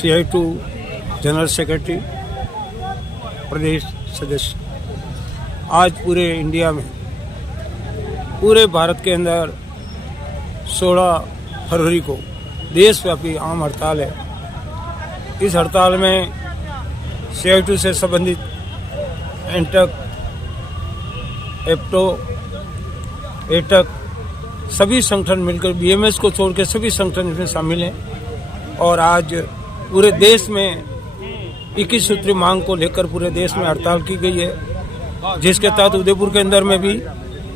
CI2 general secretary, प्रदेश सदस्य। आज पूरे इंडिया में, पूरे भारत के अंदर 16 फरवरी को देशव्यापी आम हड़ताल है। इस हड़ताल में CI2 से संबंधित एंटक, एप्टो, एटक सभी संगठन मिलकर, BMS को छोड़ के सभी संगठन इसमें शामिल हैं। और आज पूरे देश में 21 सूत्री मांग को लेकर पूरे देश में हड़ताल की गई है, जिसके तहत उदयपुर के अंदर में भी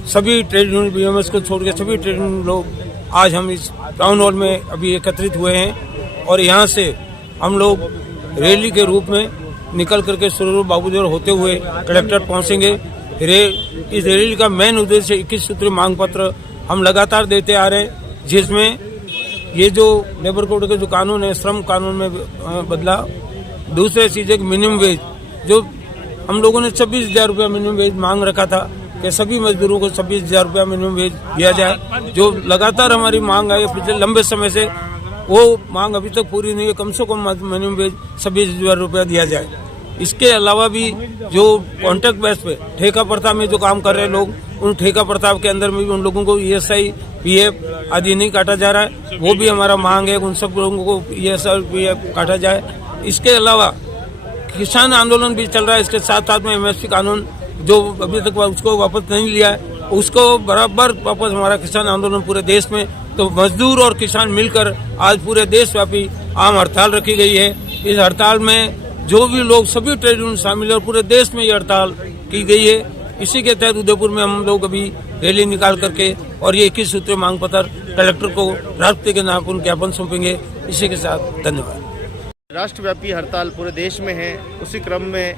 सभी ट्रेड यूनियन, BMS को छोड़ के सभी ट्रेड यूनियन लोग आज हम इस टाउन हॉल में अभी एकत्रित हुए हैं। और यहाँ से हम लोग रैली के रूप में निकल करके सुरु बाबूजोर होते हुए कलेक्टर पहुँचेंगे। इस रैली का मेन उद्देश्य 21 सूत्री मांग पत्र हम लगातार देते आ रहे हैं, जिसमें ये जो लेबर कोड के जो कानून है, श्रम कानून में बदलाव, दूसरे चीज एक मिनिमम वेज, जो हम लोगों ने 26,000 रुपया मिनिमम वेज मांग रखा था कि सभी मजदूरों को 26,000 रुपया मिनिमम वेज दिया जाए, जो लगातार हमारी मांग है पिछले लंबे समय से। वो मांग अभी तक पूरी नहीं है। कम से कम मिनिमम वेज 26,000 रुपया दिया जाए। इसके अलावा भी जो कॉन्ट्रैक्ट बेस पे ठेका प्रथा में जो काम कर रहे लोग, उन ठेका प्रथा के अंदर में भी उन लोगों को ESI, PF आदि नहीं काटा जा रहा है, वो भी हमारा मांग है। उन सब लोगों को ESI, PF काटा जाए। इसके अलावा किसान आंदोलन भी चल रहा है। इसके साथ साथ में MSP कानून जो अभी तक उसको वापस नहीं लिया है, उसको बराबर वापस हमारा किसान आंदोलन पूरे देश में। तो मजदूर और किसान मिलकर आज पूरे देशव्यापी आम हड़ताल रखी गई है। इस हड़ताल में जो भी लोग, सभी ट्रेड यूनियन शामिल है और पूरे देश में ये हड़ताल की गई है। इसी के तहत उदयपुर में हम लोग अभी रैली निकाल करके और ये 21 सूत्री मांग पत्र कलेक्टर को राष्ट्रपति के नाम पर ज्ञापन सौंपेंगे। इसी के साथ धन्यवाद। राष्ट्रव्यापी हड़ताल पूरे देश में है। उसी क्रम में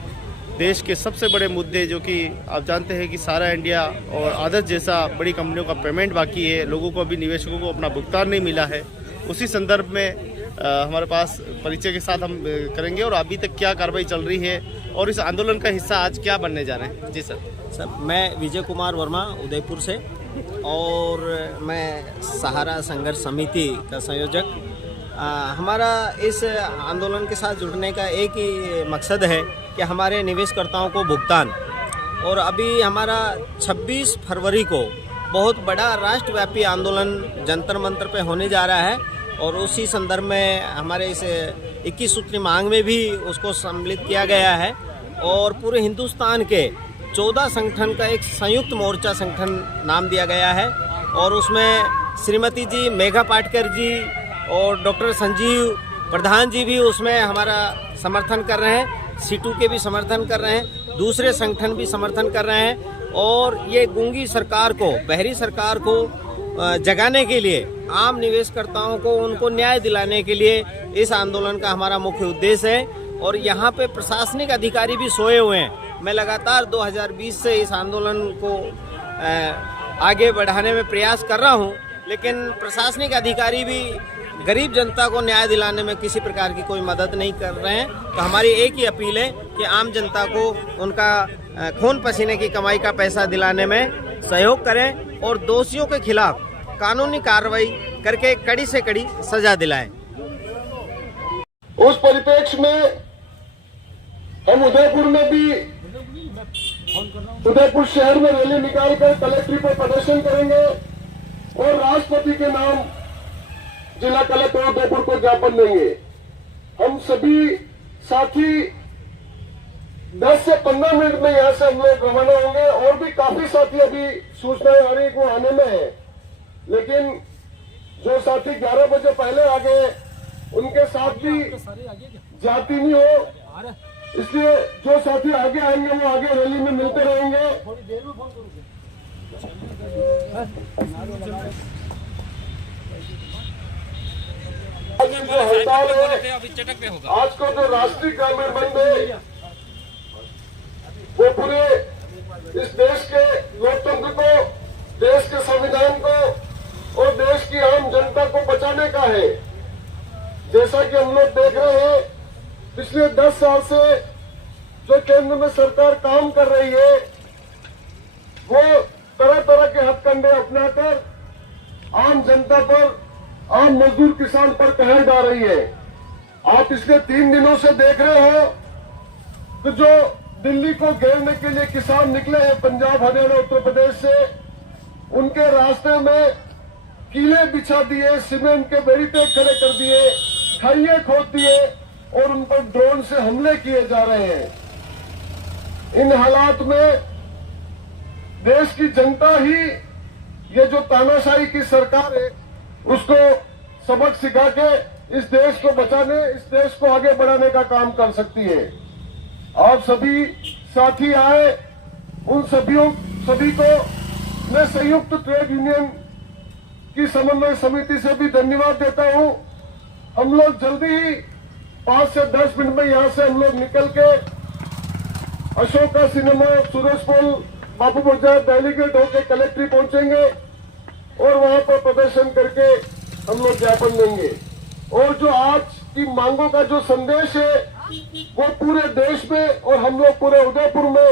देश के सबसे बड़े मुद्दे, जो कि आप जानते हैं कि सारा इंडिया और आदर्श जैसा बड़ी कंपनियों का पेमेंट बाकी है, लोगों को अभी, निवेशकों को अपना भुगतान नहीं मिला है। उसी संदर्भ में हमारे पास परिचय के साथ हम करेंगे और अभी तक क्या कार्रवाई चल रही है और इस आंदोलन का हिस्सा आज क्या बनने जा रहे हैं। जी सर। मैं विजय कुमार वर्मा उदयपुर से, और मैं सहारा संघर्ष समिति का संयोजक। हमारा इस आंदोलन के साथ जुड़ने का एक ही मकसद है कि हमारे निवेशकर्ताओं को भुगतान, और अभी हमारा 26 फरवरी को बहुत बड़ा राष्ट्रव्यापी आंदोलन जंतर मंतर पे होने जा रहा है। और उसी संदर्भ में हमारे इस 21 सूत्री मांग में भी उसको सम्मिलित किया गया है। और पूरे हिंदुस्तान के 14 संगठन का एक संयुक्त मोर्चा संगठन नाम दिया गया है। और उसमें श्रीमती जी मेघा पाटकर जी और डॉक्टर संजीव प्रधान जी भी उसमें हमारा समर्थन कर रहे हैं। सीटू के भी समर्थन कर रहे हैं, दूसरे संगठन भी समर्थन कर रहे हैं। और ये गूंगी सरकार को, बहरी सरकार को जगाने के लिए, आम निवेशकर्ताओं को उनको न्याय दिलाने के लिए इस आंदोलन का हमारा मुख्य उद्देश्य है। और यहाँ पे प्रशासनिक अधिकारी भी सोए हुए हैं। मैं लगातार 2020 से इस आंदोलन को आगे बढ़ाने में प्रयास कर रहा हूँ, लेकिन प्रशासनिक अधिकारी भी गरीब जनता को न्याय दिलाने में किसी प्रकार की कोई मदद नहीं कर रहे हैं। तो हमारी एक ही अपील है कि आम जनता को उनका खून पसीने की कमाई का पैसा दिलाने में सहयोग करें और दोषियों के खिलाफ कानूनी कार्रवाई करके कड़ी से कड़ी सजा दिलाएं। उस परिप्रेक्ष्य में हम उदयपुर में भी, उदयपुर शहर में रैली निकालकर कलेक्ट्रेट पर प्रदर्शन करेंगे और राष्ट्रपति के नाम जिला कलेक्टर उदयपुर को ज्ञापन देंगे। हम सभी साथी 10 से 15 मिनट में यहां से हम लोग रवाना होंगे। और भी काफी साथी अभी सूचनाएं आ रही वो आने में है, लेकिन जो साथी 11 बजे पहले आ गए उनके साथ भी जाती नहीं हो, इसलिए जो साथी आगे आएंगे वो आगे रैली में मिलते रहेंगे। आज जो हड़ताल है, आज को जो राष्ट्रीय ग्रामीण बंद है, वो पूरे इस देश के लोकतंत्र को, देश के संविधान को और देश की आम जनता को बचाने का है। जैसा कि हम लोग देख रहे हैं, पिछले 10 साल से जो केंद्र में सरकार काम कर रही है, वो तरह तरह के हथकंडे अपनाकर आम जनता पर, आम मजदूर किसान पर कहर डाल रही है। आप पिछले 3 दिनों से देख रहे हो कि जो दिल्ली को घेरने के लिए किसान निकले हैं पंजाब, हरियाणा, उत्तर प्रदेश से, उनके रास्ते में कीले बिछा दिए, सीमेंट के बैरिकेड खड़े कर दिए, खाइये खोद दिए और उन पर ड्रोन से हमले किए जा रहे हैं। इन हालात में देश की जनता ही ये जो तानाशाही की सरकार है उसको सबक सिखा के इस देश को बचाने, इस देश को आगे बढ़ाने का काम कर सकती है। आप सभी साथी आए, उन सभी को मैं संयुक्त ट्रेड यूनियन की समन्वय समिति से भी धन्यवाद देता हूं। हम लोग जल्दी ही 5 से 10 मिनट में यहां से हम लोग निकल के अशोका सिनेमा, सूरजपुर, बापू बाजार, डेलीगेट होकर कलेक्ट्री पहुंचेंगे और वहां पर प्रदर्शन करके हम लोग ज्ञापन देंगे। और जो आज की मांगों का जो संदेश है वो पूरे देश में और हम लोग पूरे उदयपुर में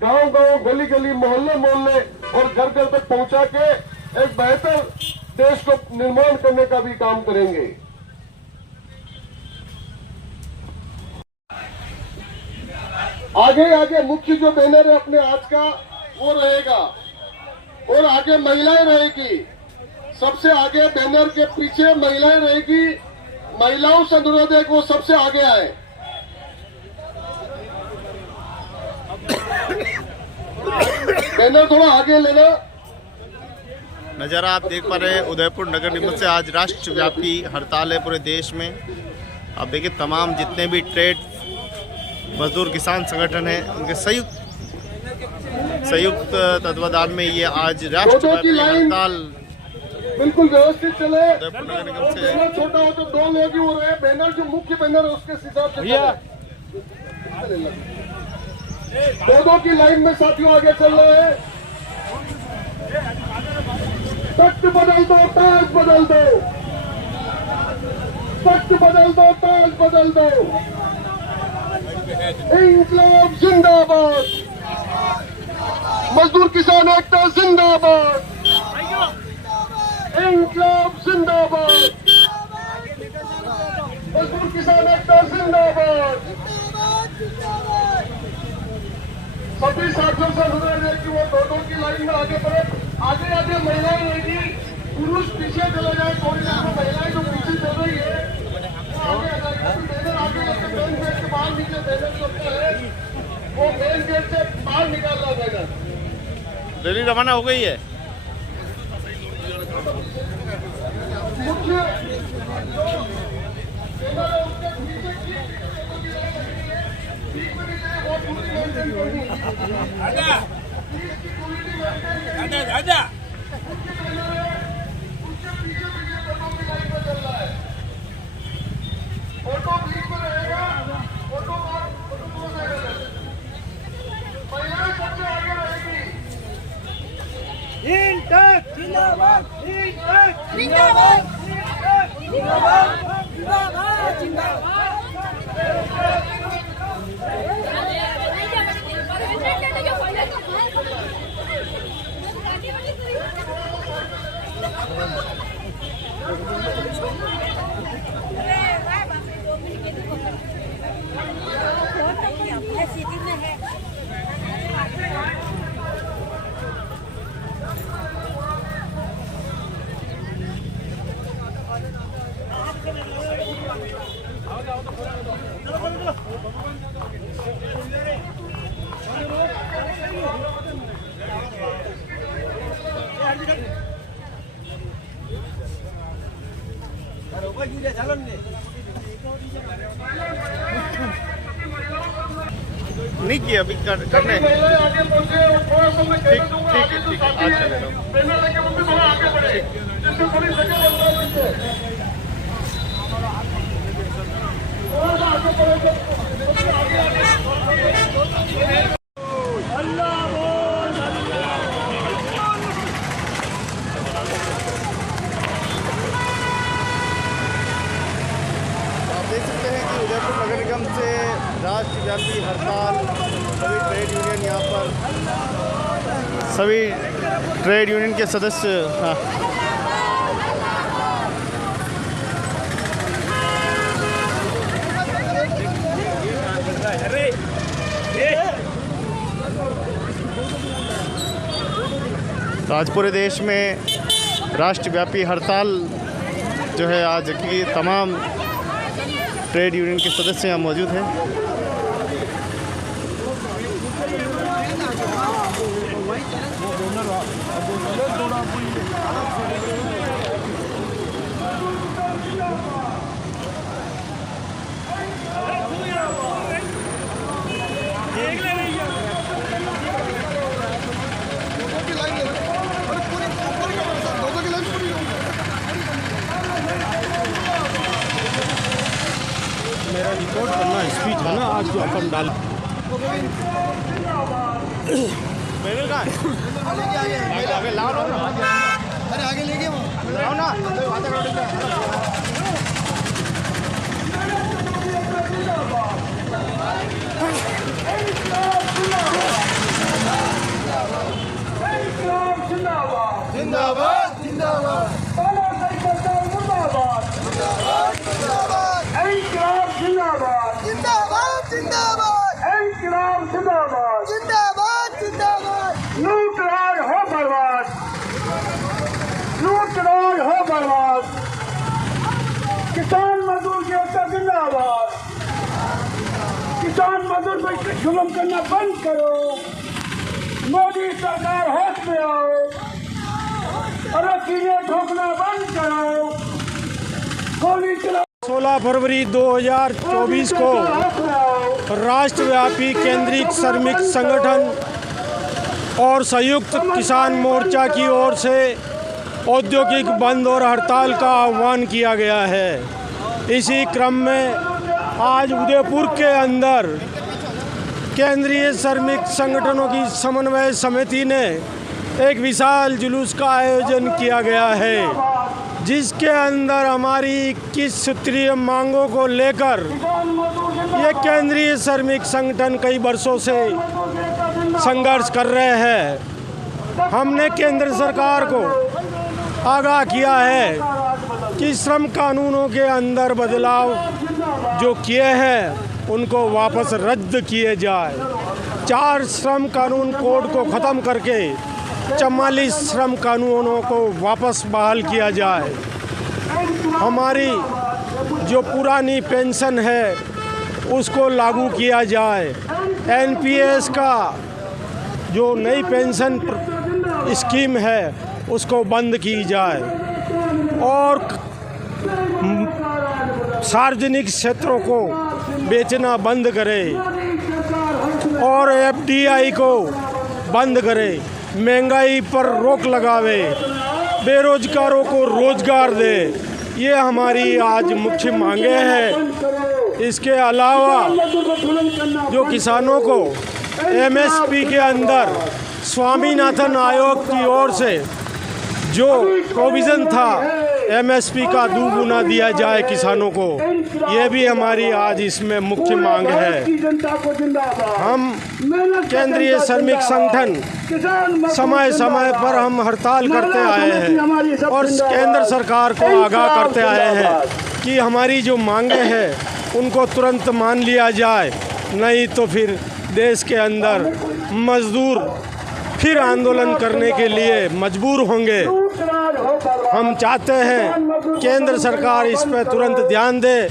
गांव-गांव, गली-गली, मोहल्ले-मोहल्ले और घर-घर तक पहुंचा के एक बेहतर देश को निर्माण करने का भी काम करेंगे। आगे मुख्य जो बैनर है अपने आज का वो रहेगा और आगे महिलाएं रहेगी। सबसे आगे बैनर के पीछे महिलाएं रहेगी। महिलाओं से अनुरोध है कि वो सबसे आगे आए। बैनर थोड़ा आगे लेना। नज़ारा आप देख पा रहे हैं उदयपुर नगर निगम से आज राष्ट्रव्यापी हड़ताल है पूरे देश में। आप देखिए तमाम जितने भी ट्रेड मजदूर किसान संगठन है उनके संयुक्त तत्वाधान में ये आज राष्ट्रव्यापी हड़ताल बिल्कुल व्यवस्थित चले। उदयपुर नगर निगम से बैनर छोटा हो तो 2 लोग ही हो रहे हैं। बैनर जो मुख्य बैनर है उसके हिसाब से दो की लाइन में साथियों आगे चल रहे हैं। तख्त बदल दो, ताज बदल दो, तख्त बदल दो, ताज बदल दो। इंकलाब जिंदाबाद, मजदूर किसान एकता जिंदाबाद, इंकलाब जिंदाबाद, मजदूर किसान एकता जिंदाबाद। सभी साथियों से अनुरोध है कि वो 2 की लाइन में आगे बढ़े। आगे महिलाएं रहेगी, पुरुष पीछे चले जाए। थोड़ी देर में महिलाएं जो पीछे चल रही है आगे आ जाएगी। बैनर आगे लेकर मेन गेट के बाहर नीचे बैनर चलता है, वो मेन गेट से बाहर निकाल रहा बैनर। रैली रवाना हो गई है। मुख्य जो बैनर है उसके पीछे की बीच में नहीं है, वो पूरी मेंटेन करनी है। दादा फोटो बीच में रहेगा, फोटो महिलाएं सबसे आगे रहेगी। जिंदाबाद जिंदाबाद जिंदाबाद जिंदाबाद जिंदाबाद। नहीं किया अभी करने। महिलाएं आगे पहुंचे और थोड़ा सा मैं कहना दूंगा ठीक आगे है, जो ठीक है, साथी आज है चले जाओ। बैनर लेके वो भी थोड़ा आगे बढ़े, जिससे थोड़ी जगह बनता है पीछे। थोड़ा सा आगे बढ़े तो सबसे आगे आप देख सकते हैं कि उदयपुर नगर निगम से राष्ट्रव्यापी हड़ताल, सभी ट्रेड यूनियन यहाँ पर, सभी ट्रेड यूनियन के सदस्य तो आज पूरे देश में राष्ट्रव्यापी हड़ताल जो है, आज की तमाम ट्रेड यूनियन के सदस्य यहाँ मौजूद हैं। मेरा रिकॉर्ड करना स्पीच है ना, आज जो अपन डाल जिंदाबाद जिंदाबाद जिंदाबाद इंकलाब जिंदाबाद जिंदाबाद जिंदाबाद इंकलाब जिंदाबाद जिंदाबाद जिंदाबाद लूटराज हो बर्बाद, लूटराज हो बर्बाद। किसान मजदूर के ऊपर जिंदाबाद, किसान मजदूर पर जुल्म करना बंद करो। मोदी सरकार होश में आओ और कीड़े ठोकना बंद करो। गोली चलाओ। 16 फरवरी 2024 को राष्ट्रव्यापी केंद्रीय श्रमिक संगठन और संयुक्त किसान मोर्चा की ओर से औद्योगिक बंद और हड़ताल का आह्वान किया गया है। इसी क्रम में आज उदयपुर के अंदर केंद्रीय श्रमिक संगठनों की समन्वय समिति ने एक विशाल जुलूस का आयोजन किया गया है, जिसके अंदर हमारी 21 सूत्रीय मांगों को लेकर ये केंद्रीय श्रमिक संगठन कई वर्षों से संघर्ष कर रहे हैं। हमने केंद्र सरकार को आगाह किया है कि श्रम कानूनों के अंदर बदलाव जो किए हैं उनको वापस रद्द किए जाए। 4 श्रम कानून कोड को ख़त्म करके 44 श्रम कानूनों को वापस बहाल किया जाए। हमारी जो पुरानी पेंशन है उसको लागू किया जाए। एनपीएस का जो नई पेंशन स्कीम है उसको बंद की जाए और सार्वजनिक क्षेत्रों को बेचना बंद करे और एफडीआई को बंद करे। महंगाई पर रोक लगावे, बेरोजगारों को रोजगार दे। ये हमारी आज मुख्य मांगे हैं। इसके अलावा जो किसानों को एमएसपी के अंदर स्वामीनाथन आयोग की ओर से जो प्रोविज़न था एमएसपी का दुगुना दिया जाए किसानों को, ये भी हमारी आज इसमें मुख्य मांग है। हम केंद्रीय श्रमिक संगठन समय समय पर हम हड़ताल करते आए हैं और केंद्र सरकार को आगाह करते आए हैं कि हमारी जो मांगे हैं उनको तुरंत मान लिया जाए, नहीं तो फिर देश के अंदर मजदूर फिर आंदोलन करने के लिए मजबूर होंगे। हम चाहते हैं केंद्र सरकार इस पर तुरंत ध्यान दे।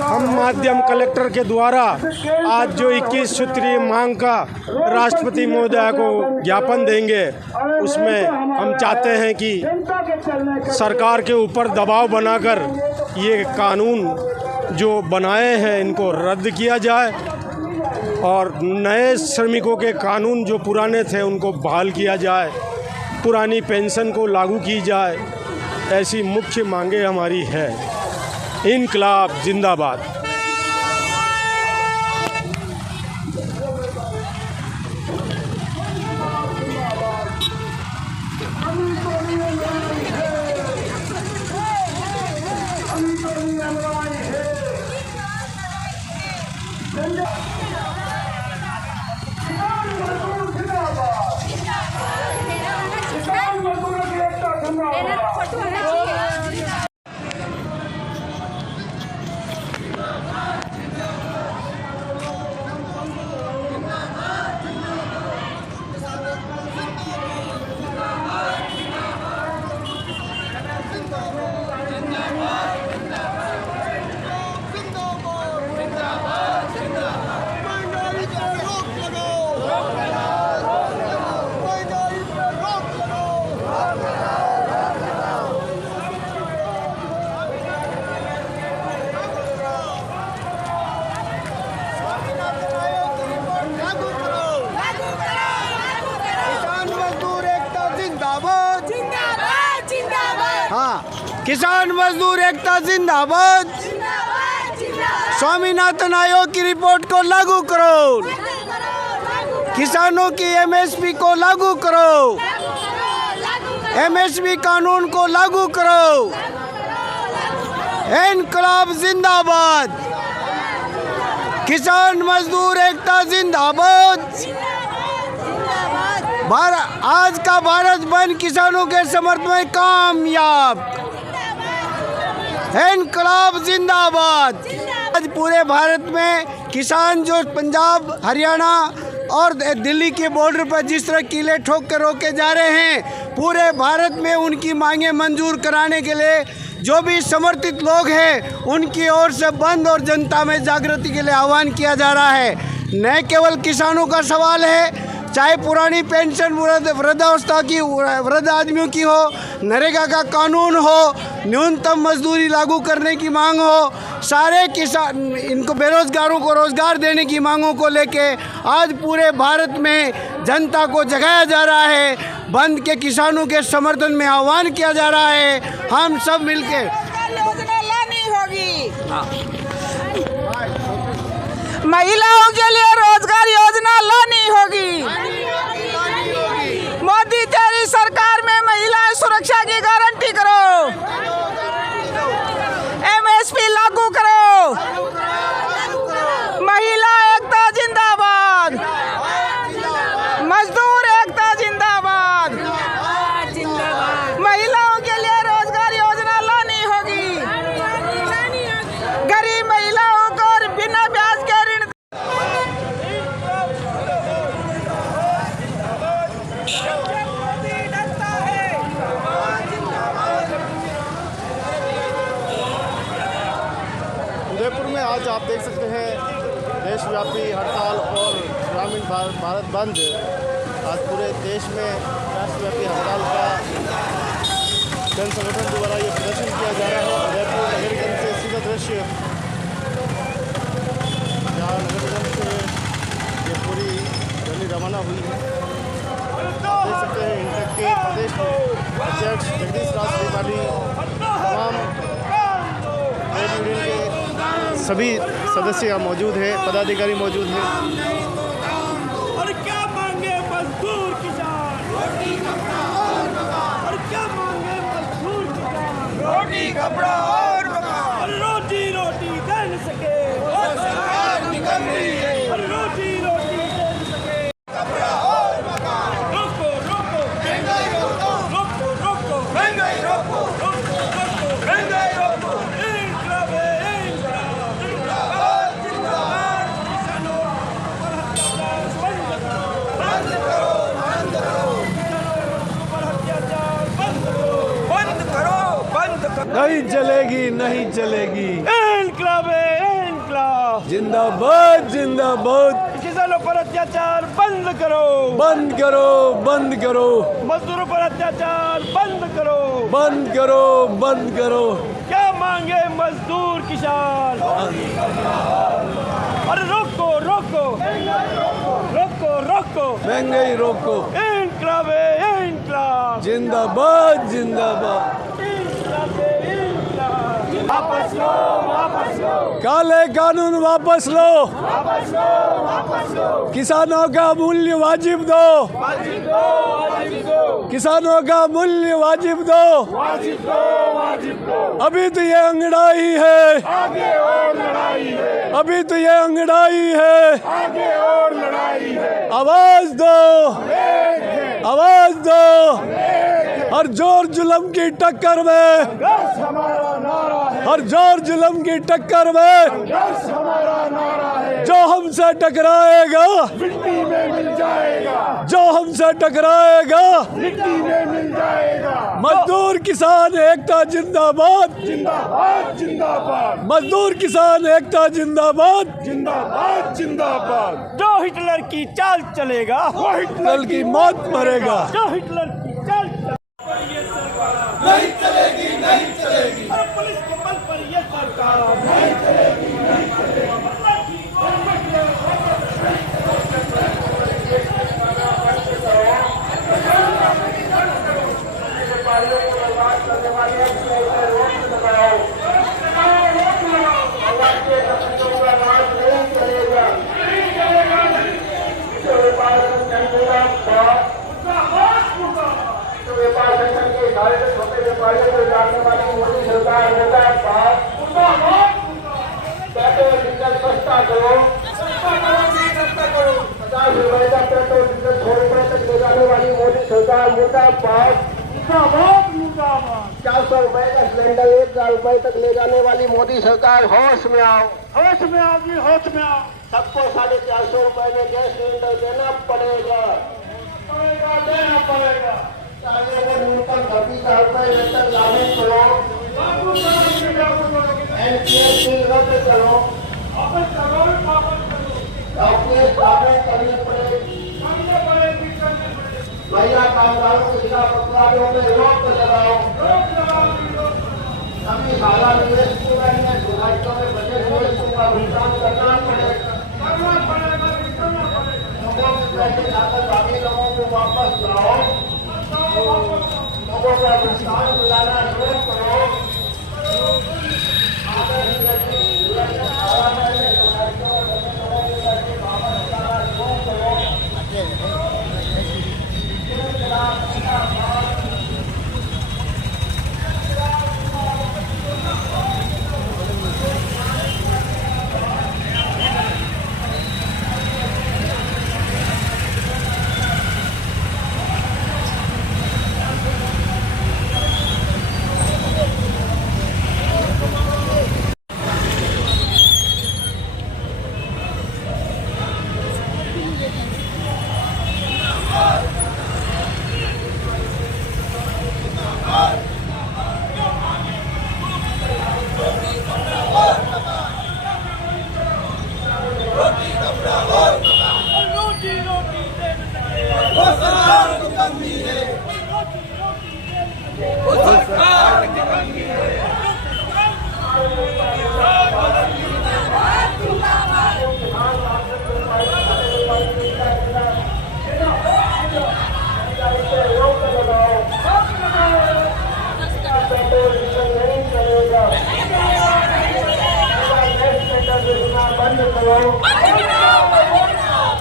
हम माध्यम कलेक्टर के द्वारा आज जो 21 सूत्रीय मांग का राष्ट्रपति महोदय को ज्ञापन देंगे, उसमें हम चाहते हैं कि सरकार के ऊपर दबाव बनाकर ये कानून जो बनाए हैं इनको रद्द किया जाए और नए श्रमिकों के कानून जो पुराने थे उनको बहाल किया जाए, पुरानी पेंशन को लागू की जाए। ऐसी मुख्य मांगे हमारी है। इनकलाब जिंदाबाद। किसान मजदूर एकता जिंदाबाद। स्वामीनाथन आयोग की रिपोर्ट को लागू करो। किसानों की एमएसपी को लागू करो। एमएसपी कानून को लागू करो। इनकलाब जिंदाबाद। किसान मजदूर एकता जिंदाबाद। आज का भारत बंद किसानों के समर्थन में कामयाब। इनकलाब जिंदाबाद। आज पूरे भारत में किसान जो पंजाब, हरियाणा और दिल्ली के बॉर्डर पर जिस तरह कीले ठोक कर रोके जा रहे हैं, पूरे भारत में उनकी मांगें मंजूर कराने के लिए जो भी समर्थित लोग हैं उनकी ओर से बंद और जनता में जागृति के लिए आह्वान किया जा रहा है। न केवल किसानों का सवाल है, चाहे पुरानी पेंशन वृद्धावस्था की वृद्ध आदमियों की हो, नरेगा का कानून हो, न्यूनतम मजदूरी लागू करने की मांग हो, सारे किसान इनको बेरोजगारों को रोजगार देने की मांगों को लेके आज पूरे भारत में जनता को जगाया जा रहा है। बंद के किसानों के समर्थन में आह्वान किया जा रहा है। हम सब मिलके योजना लानी होगी। महिलाओं के लिए रोजगार योजना लानी होगी। मोदी तेरी सरकार में महिला सुरक्षा की गारंटी करो। एमएसपी लागू करो। महिला एकता जिंदाबाद। मजदूर एकता जिंदाबाद। महिलाओं के लिए रोजगार योजना लानी होगी। गरीब महिलाओं को बिना ब्याज के ऋण। उदयपुर में आज आप देख सकते हैं देशव्यापी हड़ताल और ग्रामीण भारत बंद। आज पूरे देश में राष्ट्रव्यापी हड़ताल का जन संगठन द्वारा ये प्रदर्शन किया जा रहा है। उदयपुर नगर निगम से सीधा दृश्य, जहाँ नगर निगम से ये पूरी रैली रवाना हुई है। आप देख सकते हैं इंटक के प्रदेश अध्यक्ष जगदीश राज त्रिपाठी, तमाम ट्रेड यूनियन के सभी सदस्य यहाँ मौजूद हैं, पदाधिकारी मौजूद हैं। और क्या मांगे मजदूर किसान? रोटी कपड़ा और मकान। और क्या मांगे मजदूर किसान? रोटी कपड़ा और मकान। और रोजी रोटी दे न सके वो सरकार निकल रही है। और रोजी रोटी दे न सके कपड़ा और मकान। रोको रोको महंगाई रोको। रोको रोको महंगाई रोको। रोको रोको महंगाई रोको। इनकलाब है इनकलाब। जिंदाबाद जिंदाबाद। किसानों पर अत्याचार बंद करो। बंद करो किसानों पर अत्याचार बंद करो। बंद करो बंद करो। नहीं चलेगी, नहीं चलेगी। इनकलाब है इनकलाब। जिंदाबाद जिंदाबाद। किसानों पर अत्याचार बंद करो। बंद करो, बंद करो, मजदूरों पर अत्याचार बंद करो। बंद करो, बंद करो। क्या मांगे मजदूर किसान? अरे रोको रोको रोको रोको महंगाई रोको। इनकलाब है इनकलाब। जिंदाबाद जिंदाबाद। इनकलाब है इनकलाब। वापस लो वापस लो। काले कानून वापस लो। वापस लो वापस लो। किसानों का मूल्य वाजिब दो। वाजिब दो वाजिब दो। किसानों का मूल्य वाजिब दो। वाजिब दो वाजिब दो। अभी तो ये अंगड़ाई है। आगे और लड़ाई है। अभी तो ये अंगड़ाई है। आगे और लड़ाई है। आवाज दो, आवाज दो। हर जोर जुल्म की टक्कर में, संघर्ष हमारा नारा है। हर जोर जुल्म की टक्कर में संघर्ष हमारा नारा है। जो हमसे टकराएगा, मिट्टी में मिल जाएगा। जो हमसे टकराएगा, मिट्टी में मिल जाएगा। मजदूर किसान एकता जिंदाबाद। जिंदाबाद जिंदाबाद। मजदूर किसान एकता जिंदाबाद। जिंदाबाद जिंदाबाद। जो हिटलर की चाल चलेगा वो कल की मौत मरेगा। जो हिटलर की चाल नहीं चलेगी, नहीं चलेगी। और पुलिस के बल पर ये सरकार नहीं चलेगी, नहीं चलेगी। करने वाली वाले को जाने वाली मोदी सरकार मुर्दाबाद। पेट्रोल डीजल सस्ता करो, 50 रुपए का पेट्रोल डीजल 100 रुपए तक ले जाने वाली मोदी सरकार मुर्दाबाद। 400 रुपए का सिलेंडर 1000 रुपए तक ले जाने वाली मोदी सरकार होश में आओ, होश में आओ जी, होश में आओ। सबको 450 रुपए में गैस सिलेंडर देना पड़ेगा, देना पड़ेगा। चाहे वो न्यूनतम 36,000 रुपए वेतन लागू करो, एनपीएस बिल रद्द करो, डॉक्यूमेंट दाखिल करनी पड़ेगी, महिला कामगारों के खिलाफ अपराधों में रोक लगाओ, सभी बाला निवेश में दुर्घटनाओं में बचे निवेशों का भुगतान करना पड़ेगा, लोगों के पैसे जाकर बाकी लोगों को वापस लाओ, लोगों का भुगतान मिलाना शुरू करो,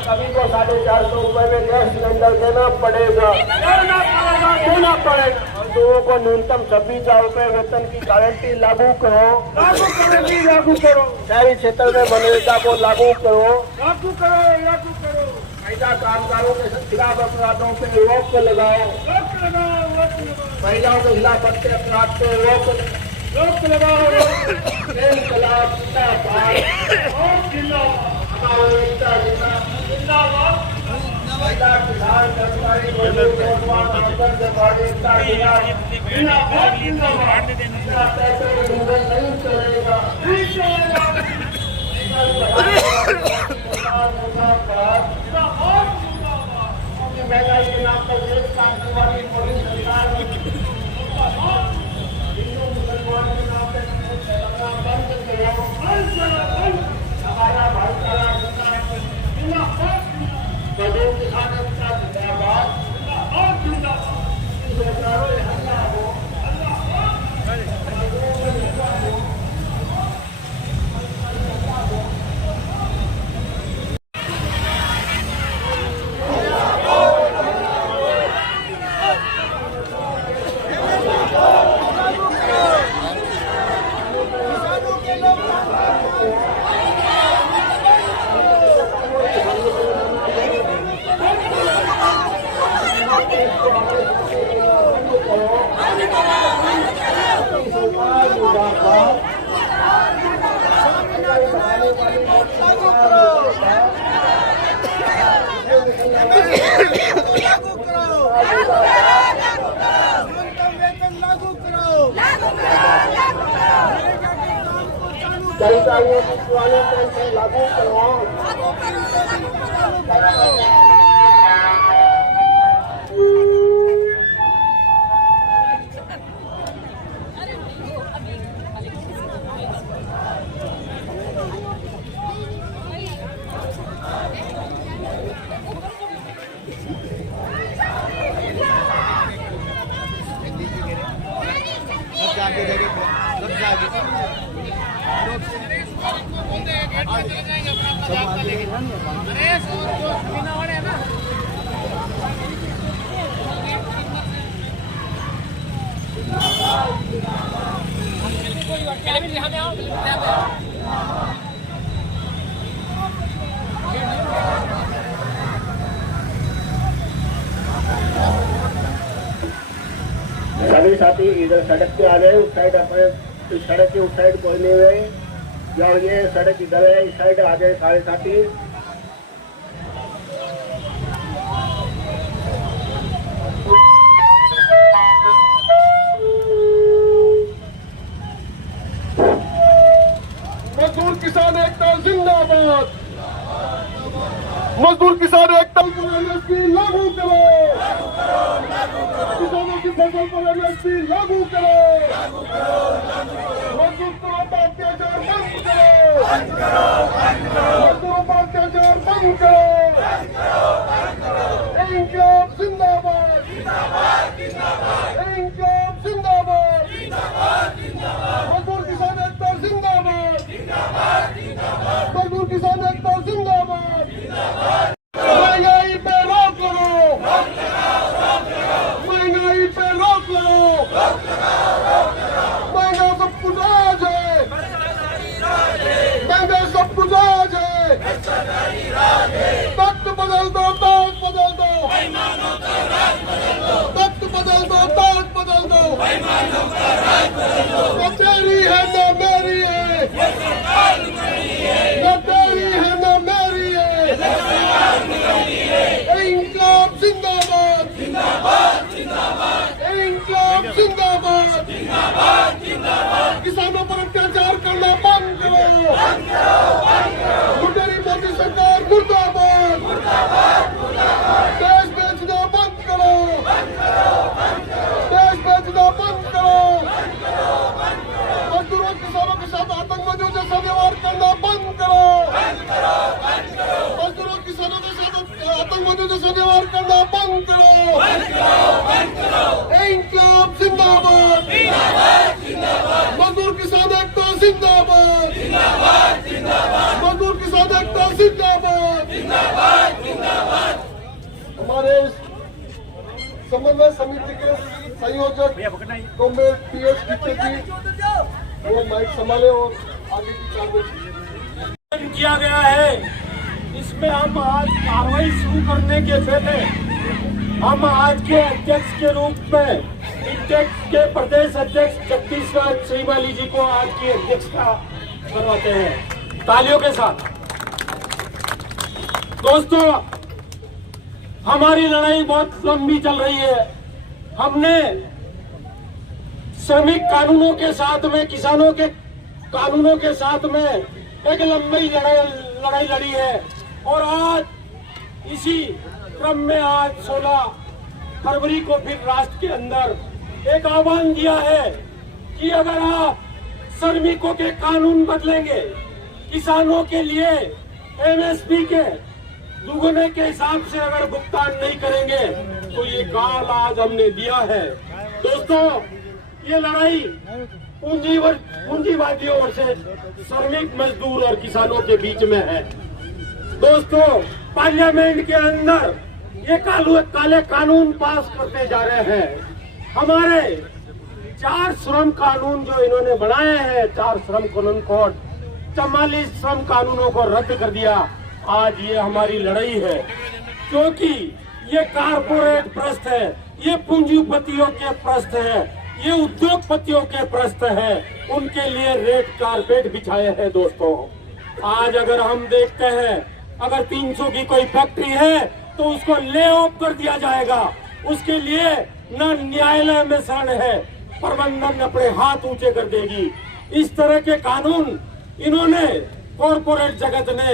सभी को 450 रुपए में गैस सिलेंडर देना पड़ेगा, देना पड़ेगा। मजदूरों को न्यूनतम 26,000 रुपए वेतन की गारंटी लागू करो, लागू करो। शहरी क्षेत्र में मनरेगा को लागू करो, लागू करो। महिला कामगारों के खिलाफ अपराधों पे रोक लगाओ, महिलाओं के खिलाफ बढ़ते अपराध पे रोक लगाओ। महंगाई के नाम पर देश काटने वाली मोदी सरकार हिंदू मुसलमान के नाम पर बंद करो, हमारा भाईचारा मजदूर किसान एकता जिंदाबाद। कर्मचारियों की पुरानी पेंशन लागू करो, सभी साथी इधर सड़क पे आ गए, उस साइड अपने सड़क के उस साइड कोई नहीं हुए, और ये सड़क इधर है, इस साइड आ गए सारे साथी। मजदूर किसान एकता जिंदाबाद, मजदूर किसान एकता एमएसपी लागू करो, किसानों की फसल पर एमएसपी लागू करो, मजदूर पर अत्याचार बंद करो, मजदूरों पर अत्याचार बंद करो, इंकलाब जिंदाबाद, इंकलाब जिंदाबाद, मजदूर किसान एकता जिंदाबाद, मजदूर किसान एकता जिंदाबाद। महंगाई पे रोक लगाओ, महंगाई पे रोक लगाओ, महंगा सब कुछ आज है, महंगा सब कुछ आज है, वक्त बदल दो, ताज बदल दो, वक्त बदल दो, ताज बदल दो, न तेरी है न मेरी है, न तेरी है न मेरी है, इंकलाब जिंदाबाद, इंकलाब जिंदाबाद, किसानों पर अत्याचार करना बंद करो, लुटेरी मोदी सरकार मुर्दाबाद, देश बेचना बंद करो, देश बेचना बंद करो, मजदूरों किसानों के साथ आतंकवादियों जैसा व्यवहार करना बंद करो, मजदूरों किसानों के साथ आतंकवादियों जैसा व्यवहार करना बंद करो, इंकलाब जिंदाबाद, मजदूर किसान एकता जिंदाबाद, मजदूर किसान एकता जिंदाबाद। हमारे समन्वय समिति के संयोजक कॉमरेड पीएस टीके जी वो माइक संभाले और आगे की कार्रवाई किया गया है। इसमें हम आज कार्रवाई शुरू करने के पहले हम आज के अध्यक्ष के रूप में इंटेक्स के प्रदेश अध्यक्ष छत्तीसगढ़ श्रीमाली जी को आज की अध्यक्षता करवाते हैं तालियों के साथ। दोस्तों, हमारी लड़ाई बहुत लंबी चल रही है। हमने श्रमिक कानूनों के साथ में, किसानों के कानूनों के साथ में एक लंबी लड़ाई लड़ी है और आज इसी क्रम में आज 16 फरवरी को फिर राष्ट्र के अंदर एक आह्वान दिया है कि अगर आप श्रमिकों के कानून बदलेंगे, किसानों के लिए एमएसपी के दुगने के हिसाब से अगर भुगतान नहीं करेंगे तो ये काल आज हमने दिया है। दोस्तों, ये लड़ाई पूंजीवादियों से श्रमिक मजदूर और किसानों के बीच में है। दोस्तों, पार्लियामेंट के अंदर ये काले कानून पास करते जा रहे हैं। हमारे 4 श्रम कानून जो इन्होंने बनाए हैं, 4 श्रम कानून कोड, 44 श्रम कानूनों को रद्द कर दिया। आज ये हमारी लड़ाई है क्योंकि ये कारपोरेट प्रस्थ है, ये पूंजीपतियों के प्रस्थ है, ये उद्योगपतियों के प्रस्थ है, उनके लिए रेड कारपेट बिछाए हैं। दोस्तों, आज अगर हम देखते हैं, अगर 300 की कोई फैक्ट्री है तो उसको ले ऑफ कर दिया जाएगा। उसके लिए न न्यायालय में शरण है, प्रबंधन अपने हाथ ऊंचे कर देगी। इस तरह के कानून इन्होंने कॉरपोरेट जगत ने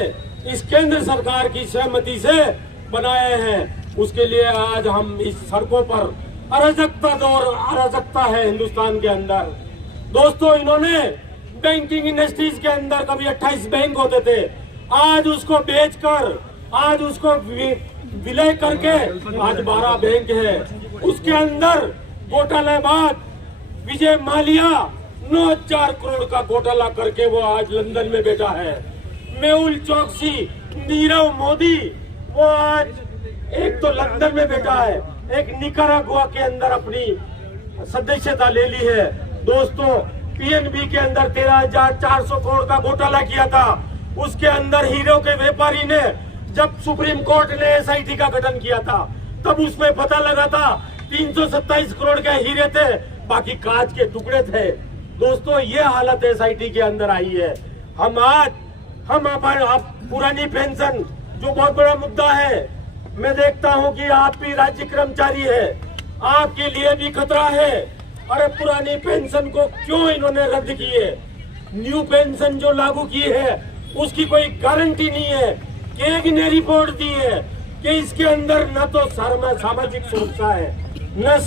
इस केंद्र सरकार की सहमति से बनाए हैं। उसके लिए आज हम इस सड़कों पर अराजकता है हिंदुस्तान के अंदर। दोस्तों, इन्होंने बैंकिंग इंडस्ट्रीज के अंदर कभी 28 बैंक होते थे, आज उसको बेचकर, आज उसको विलय करके आज 12 बैंक है। उसके अंदर घोटालेबाज विजय माल्या 9,000 करोड़ का घोटाला करके वो आज लंदन में बैठा है। मेहुल चौकसी, नीरव मोदी, वो आज एक तो लंदन में बैठा है, एक निकारागुआ के अंदर अपनी सदस्यता ले ली है। दोस्तों, पीएनबी के अंदर 13,400 करोड़ का घोटाला किया था। उसके अंदर हीरो के व्यापारी ने, जब सुप्रीम कोर्ट ने एसआईटी का गठन किया था, तब उसमें पता लगा था 327 करोड़ के हीरे थे, बाकी कांच के टुकड़े थे। दोस्तों, ये हालत एसआईटी के अंदर आई है। हम पुरानी पेंशन, जो बहुत बड़ा मुद्दा है, मैं देखता हूं कि आप भी राज्य कर्मचारी है, आपके लिए भी खतरा है। अरे पुरानी पेंशन को क्यों इन्होंने रद्द की है? न्यू पेंशन जो लागू की है उसकी कोई गारंटी नहीं है। केग ने रिपोर्ट दी है कि इसके अंदर न तो सामाजिक सुरक्षा है, न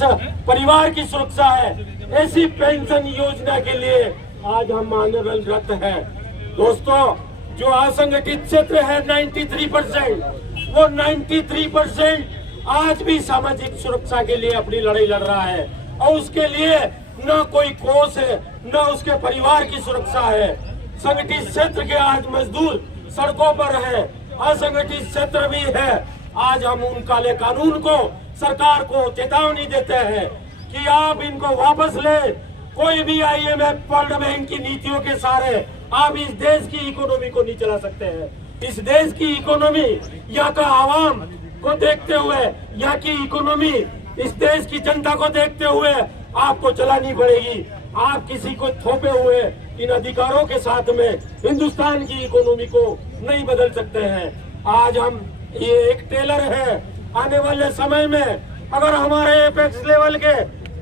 परिवार की सुरक्षा है। ऐसी पेंशन योजना के लिए आज हम आंदोलनरत हैं। दोस्तों, जो असंगठित क्षेत्र है 93%, वो 93% आज भी सामाजिक सुरक्षा के लिए अपनी लड़ाई लड़ रहा है, और उसके लिए न कोई कोष है, न उसके परिवार की सुरक्षा है। संगठित क्षेत्र के आज मजदूर सड़कों पर है, असंगठित क्षेत्र भी है। आज हम उन काले कानून को, सरकार को चेतावनी देते हैं कि आप इनको वापस ले। कोई भी IMF, वर्ल्ड बैंक की नीतियों के सहारे आप इस देश की इकोनॉमी को नहीं चला सकते हैं। इस देश की इकोनॉमी, यहाँ का आवाम को देखते हुए, यहाँ की इकोनॉमी इस देश की जनता को देखते हुए आपको चलानी पड़ेगी। आप किसी को थोपे हुए इन अधिकारों के साथ में हिंदुस्तान की इकोनॉमी को नहीं बदल सकते हैं। आज हम ये एक टेलर है। आने वाले समय में अगर हमारे एपेक्स लेवल के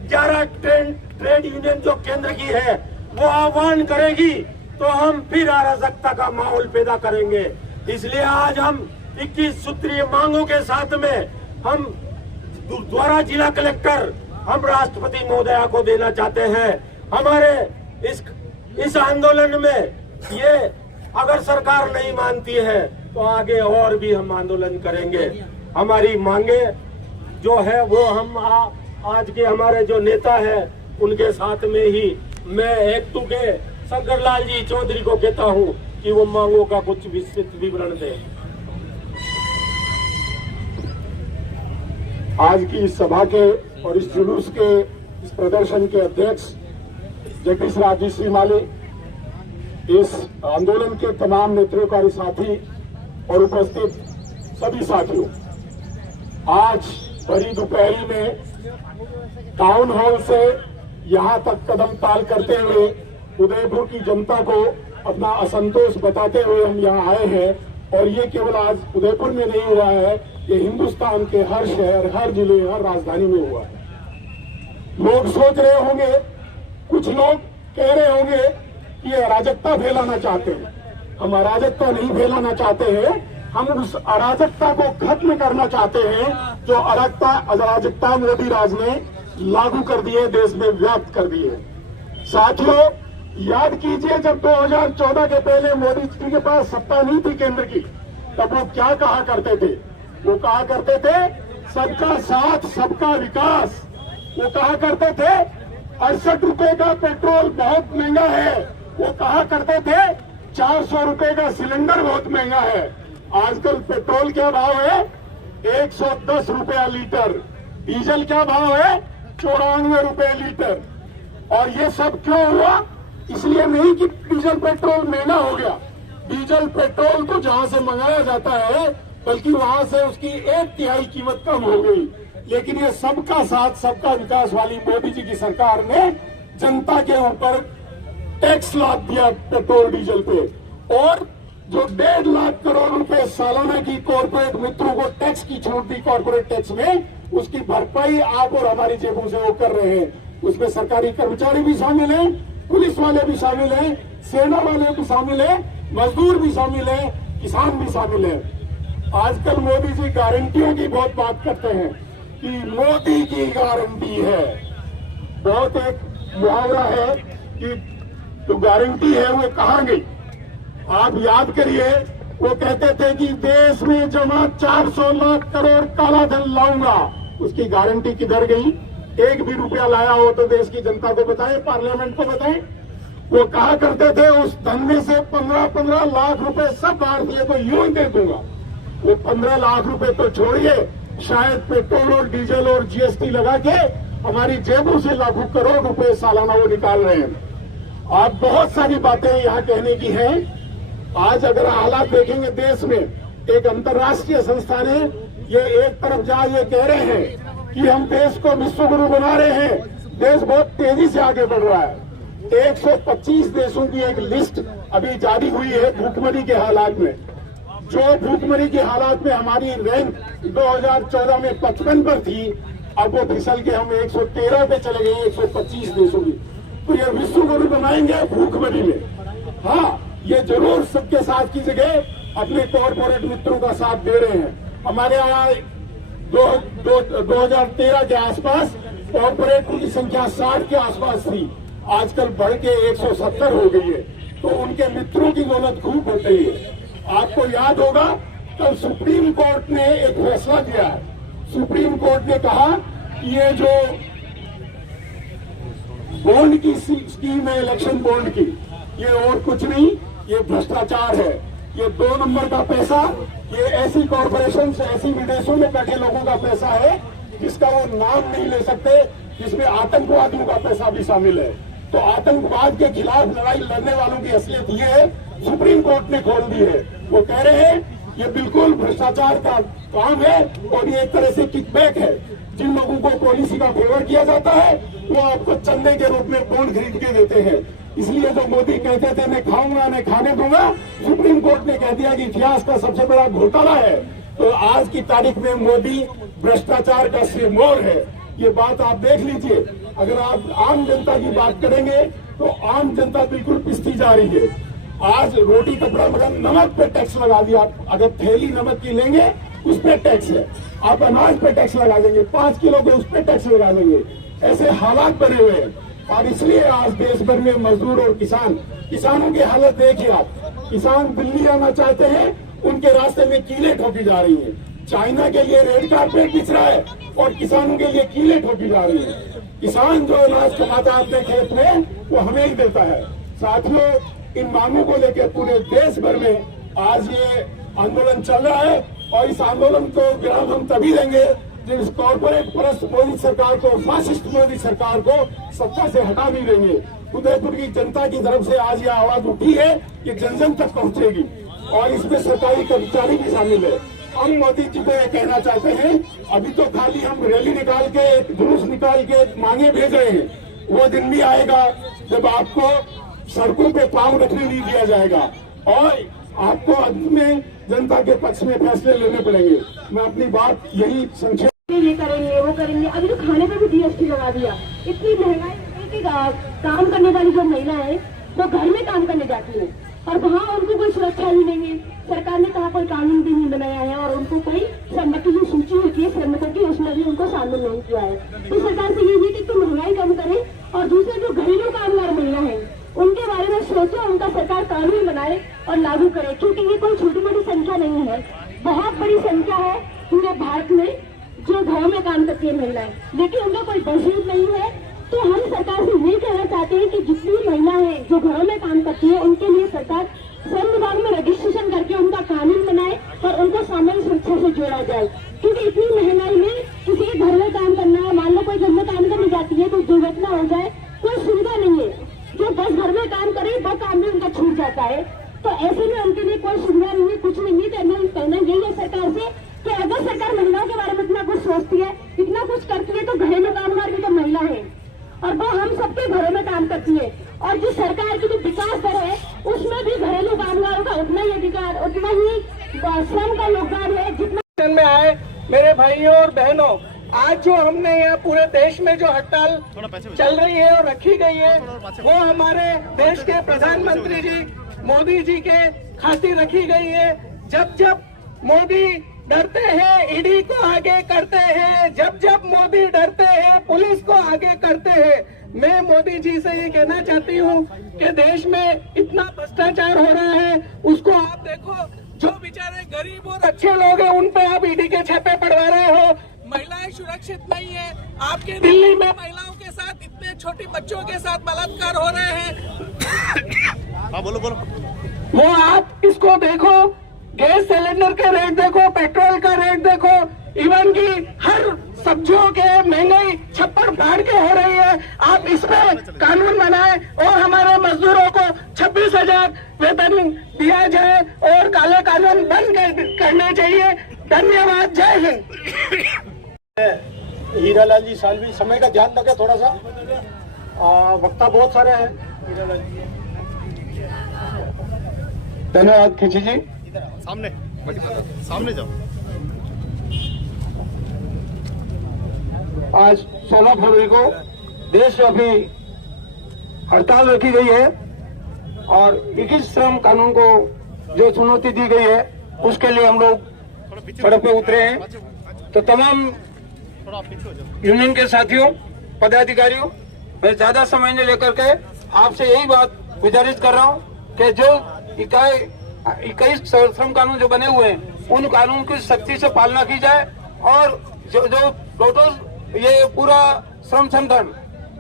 11 ट्रेड यूनियन जो केंद्र की है वो आह्वान करेगी, तो हम फिर अराजकता का माहौल पैदा करेंगे। इसलिए आज हम 21 सूत्रीय मांगों के साथ में हम द्वारा जिला कलेक्टर हम राष्ट्रपति महोदया को देना चाहते हैं। हमारे इस आंदोलन में ये अगर सरकार नहीं मानती है तो आगे और भी हम आंदोलन करेंगे। हमारी मांगे जो है वो हम आज के हमारे जो नेता है उनके साथ में ही मैं एक्टू के शंकरलाल जी चौधरी को कहता हूँ कि वो मांगों का कुछ विस्तृत विवरण दें। आज की इस सभा के और इस जुलूस के, इस प्रदर्शन के अध्यक्ष जगदीश राजी श्रीमाली, इस आंदोलन के तमाम नेतृत्वकारी साथी और उपस्थित सभी साथियों, आज भरी दोपहरी में टाउन हॉल से यहां तक कदम ताल करते हुए उदयपुर की जनता को अपना असंतोष बताते हुए हम यहां आए हैं। और ये केवल आज उदयपुर में नहीं हुआ है, ये हिंदुस्तान के हर शहर, हर जिले, हर राजधानी में हुआ है। लोग सोच रहे होंगे, कुछ लोग कह रहे होंगे कि अराजकता फैलाना चाहते हैं। हम अराजकता नहीं फैलाना चाहते हैं, हम उस अराजकता को खत्म करना चाहते हैं जो अराजकता मोदी राज ने लागू कर दिए, देश में व्याप्त कर दिए। साथियों, याद कीजिए, जब 2014 के पहले मोदी जी के पास सत्ता नहीं थी केंद्र की, तब वो क्या कहा करते थे? वो कहा करते थे सबका साथ सबका विकास। वो कहा करते थे 68 रुपए का पेट्रोल बहुत महंगा है। वो कहा करते थे 400 रुपए का सिलेंडर बहुत महंगा है। आजकल पेट्रोल क्या भाव है? 110 रुपया लीटर। डीजल क्या भाव है? 94 रुपए लीटर। और ये सब क्यों हुआ? इसलिए नहीं कि डीजल पेट्रोल महंगा हो गया। डीजल पेट्रोल तो जहां से मंगाया जाता है, बल्कि वहां से उसकी 1/3 कीमत कम हो गई। लेकिन ये सबका साथ सबका विकास वाली मोदी जी की सरकार ने जनता के ऊपर टैक्स लाद दिया पेट्रोल डीजल पे। और जो 1.5 लाख करोड़ रुपए सालाना की कॉर्पोरेट मित्रों को टैक्स की छूट दी कॉर्पोरेट टैक्स में, उसकी भरपाई आप और हमारी जेबों से वो कर रहे हैं। उसमें सरकारी कर्मचारी भी शामिल हैं, पुलिस वाले भी शामिल हैं, सेना वाले भी शामिल हैं, मजदूर भी शामिल हैं, किसान भी शामिल हैं। आजकल मोदी जी गारंटियों की बहुत बात करते हैं कि मोदी की गारंटी है। बहुत एक मुहावरा है कि जो गारंटी है वो कहाँ गई? आप याद करिए, वो कहते थे कि देश में जमा 400 लाख करोड़ काला धन लाऊंगा। उसकी गारंटी किधर गई? एक भी रुपया लाया हो तो देश की जनता को बताएं, पार्लियामेंट को बताएं। वो कहा करते थे उस धन में से 15-15 लाख रुपए सब भारतीय को यूं ही दे दूंगा। वो 15 लाख रुपए तो छोड़िए, शायद पेट्रोल और डीजल और GST लगा के हमारी जेबों से लाखों करोड़ रुपए सालाना वो निकाल रहे हैं। आप बहुत सारी बातें यहाँ कहने की हैं। आज अगर हालात देखेंगे देश में, एक अंतर्राष्ट्रीय संस्थान है, ये एक तरफ जहाँ ये कह रहे हैं कि हम देश को विश्व गुरु बना रहे हैं, देश बहुत तेजी से आगे बढ़ रहा है। 125 देशों की एक लिस्ट अभी जारी हुई है भूखमरी के हालात में। जो भूखमरी के हालात में हमारी रैंक 2014 में 55 पर थी, अब वो फिसल के हम 113 पे चले गए 125 देशों की। तो ये विश्व गुरु बनाएंगे भूखमरी में। हाँ, ये जरूर सबके साथ की जगह अपने कॉर्पोरेट मित्रों का साथ दे रहे हैं। हमारे यहाँ 2013 के आसपास कॉर्पोरेट की संख्या 60 के आसपास थी, आजकल बढ़ के 170 हो गई है। तो उनके मित्रों की दौलत खूब बढ़ रही है। आपको याद होगा कल सुप्रीम कोर्ट ने एक फैसला दिया है। सुप्रीम कोर्ट ने कहा कि ये जो बॉन्ड की स्कीम है, इलेक्शन बॉन्ड की, ये और कुछ नहीं, ये भ्रष्टाचार है। ये 2 नंबर का पैसा, ये ऐसी कॉरपोरेशन से, ऐसी विदेशों में बैठे लोगों का पैसा है जिसका वो नाम नहीं ले सकते, जिसमें आतंकवादियों का पैसा भी शामिल है। तो आतंकवाद के खिलाफ लड़ाई लड़ने वालों की असलियत ये है, सुप्रीम कोर्ट ने खोल दी है। वो कह रहे हैं ये बिल्कुल भ्रष्टाचार का काम है और ये एक तरह से किकबैक है। जिन लोगों को पॉलिसी का फेवर किया जाता है वो आपको चंदे के रूप में बॉन्ड खरीद के देते हैं। इसलिए जो मोदी कहते थे मैं खाऊंगा मैं खाने दूंगा, सुप्रीम कोर्ट ने कह दिया कि इतिहास का सबसे बड़ा घोटाला है। तो आज की तारीख में मोदी भ्रष्टाचार का सिरमौर है। ये बात आप देख लीजिए। अगर आप आम जनता की बात करेंगे तो आम जनता बिल्कुल पिसती जा रही है। आज रोटी कपड़ा मकान, नमक पे टैक्स लगा दिया। अगर थैली नमक की लेंगे उस पे टैक्स है, आप अनाज पे टैक्स लगा देंगे, 5 किलो के उस पे टैक्स लगा देंगे। ऐसे हालात बने हुए हैं और इसलिए आज देश भर में मजदूर और किसानों की हालत देखिए आप। किसान दिल्ली आना चाहते हैं, उनके रास्ते में कीलें ठोकी जा रही है। चाइना के लिए रेड कार्पेट बिछ रहा है और किसानों के लिए कीलें ठोकी जा रही है। किसान जो अनाज कमाता है अपने खेत में वो हमें ही देता है। साथियों, इन मांगों को लेकर पूरे देश भर में आज ये आंदोलन चल रहा है और इस आंदोलन को विराम हम तभी देंगे जब इस कॉर्पोरेट परस्त मोदी सरकार को, फासिस्ट मोदी सरकार को सत्ता से हटा नहीं देंगे। उदयपुर की जनता की तरफ से आज ये आवाज उठी है कि जन जन तक पहुंचेगी और इसमें सरकारी कर्मचारी भी शामिल है। हम मोदी जी को ये कहना चाहते हैं, अभी तो खाली हम रैली निकाल के, जुलूस निकाल के मांगे भेज रहे हैं। वो दिन भी आएगा जब आपको सड़कों पे पांव रखने नहीं दिया जाएगा और आपको अंत में जनता के पक्ष में फैसले लेने पड़ेंगे। मैं अपनी बात यही संक्षेप ये करेंगे वो करेंगे। अभी तो खाने पे भी जीएसटी लगा दिया। इतनी महंगाई है कि काम करने वाली जो महिला है वो घर में काम करने जाती है और वहाँ उनको कोई सुरक्षा ही नहीं है। सरकार ने कहा कोई कानून भी नहीं बनाया है और उनको कोई श्रमिकों की सूची होती है श्रमिकों की, उसमें भी उनको शामिल नहीं किया है। तो सरकार से ये कि तो महंगाई कम करे और दूसरे जो घरेलू कामगार महिला है उनके बारे में सोचे, उनका सरकार कानून बनाए और लागू करे, क्योंकि ये कोई छोटी मोटी संख्या नहीं है, बहुत बड़ी संख्या है पूरे भारत में जो घरों में काम करती है महिलाएं, लेकिन उनका कोई वजूद नहीं है। तो हम सरकार से ये कहना चाहते हैं कि जितनी महिला है जो घरों में काम करती है उनके लिए सरकार श्रम विभाग में रजिस्ट्रेशन करके उनका कानून बनाए और उनको सामाजिक सुरक्षा से जोड़ा जाए। क्योंकि इतनी महंगाई में किसी के घर में काम करना है, मान लो कोई घर में काम करने जाती है तो दुर्घटना हो जाए, कोई सुविधा नहीं है। जो बस घर में काम करे वो काम भी उनका छूट जाता है। तो ऐसे में उनके लिए कोई सुविधा नहीं है, कुछ नहीं है। कहना यही है सरकार से कि अगर सरकार महिलाओं के बारे में इतना कुछ सोचती है, इतना कुछ करती है, तो घरेलू कामगार भी तो महिला है और वो हम सबके घरों में काम करती है। और जो सरकार की जो विकास दर है उसमें भी घरेलू कामगारों का उतना ही अधिकार, उतना ही श्रम का योगदान है जितना में आए। मेरे भाइयों और बहनों, आज जो हमने यहाँ पूरे देश में जो हड़ताल चल रही है और रखी गई है वो हमारे देश के प्रधानमंत्री जी मोदी जी के खातिर रखी गई है। जब जब मोदी डरते हैं ईडी को आगे करते हैं, जब जब मोदी डरते हैं पुलिस को आगे करते हैं। मैं मोदी जी से ये कहना चाहती हूँ कि देश में इतना भ्रष्टाचार हो रहा है, उसको आप देखो। जो बेचारे गरीब और अच्छे लोग हैं उन पे आप ईडी के छापे पड़वा रहे हो। महिलाएं सुरक्षित नहीं है। आपके दिल्ली में महिलाओं के साथ, इतने छोटे बच्चों के साथ बलात्कार हो रहे हैं। हाँ बोलो। वो आप इसको देखो, गैस सिलेंडर के रेट देखो, पेट्रोल का रेट देखो, इवन की हर सब्जियों के महंगाई छप्पड़ फाड़ के हो रही है, आप इसमें कानून बनाएं और हमारे मजदूरों को 26,000 वेतन दिया जाए और काले कानून बंद करने चाहिए। धन्यवाद। जय हिंद। हीरालाल जी सालवी, समय का ध्यान रखें थोड़ा सा, वक्ता बहुत सारे हैं। धन्यवाद खिची जी। सामने सामने जाओ। आज 16 फरवरी को देशव्यापी हड़ताल रखी गई है और 21 श्रम कानून को जो चुनौती दी गई है उसके लिए हम लोग सड़क पे उतरे हैं। तो तमाम यूनियन के साथियों, पदाधिकारियों, मैं ज्यादा समय नहीं लेकर के आपसे यही बात गुजारिश कर रहा हूं कि जो 21 श्रम कानून जो बने हुए हैं उन कानून की सख्ती से पालना की जाए और जो टोटल ये पूरा श्रम संगठन,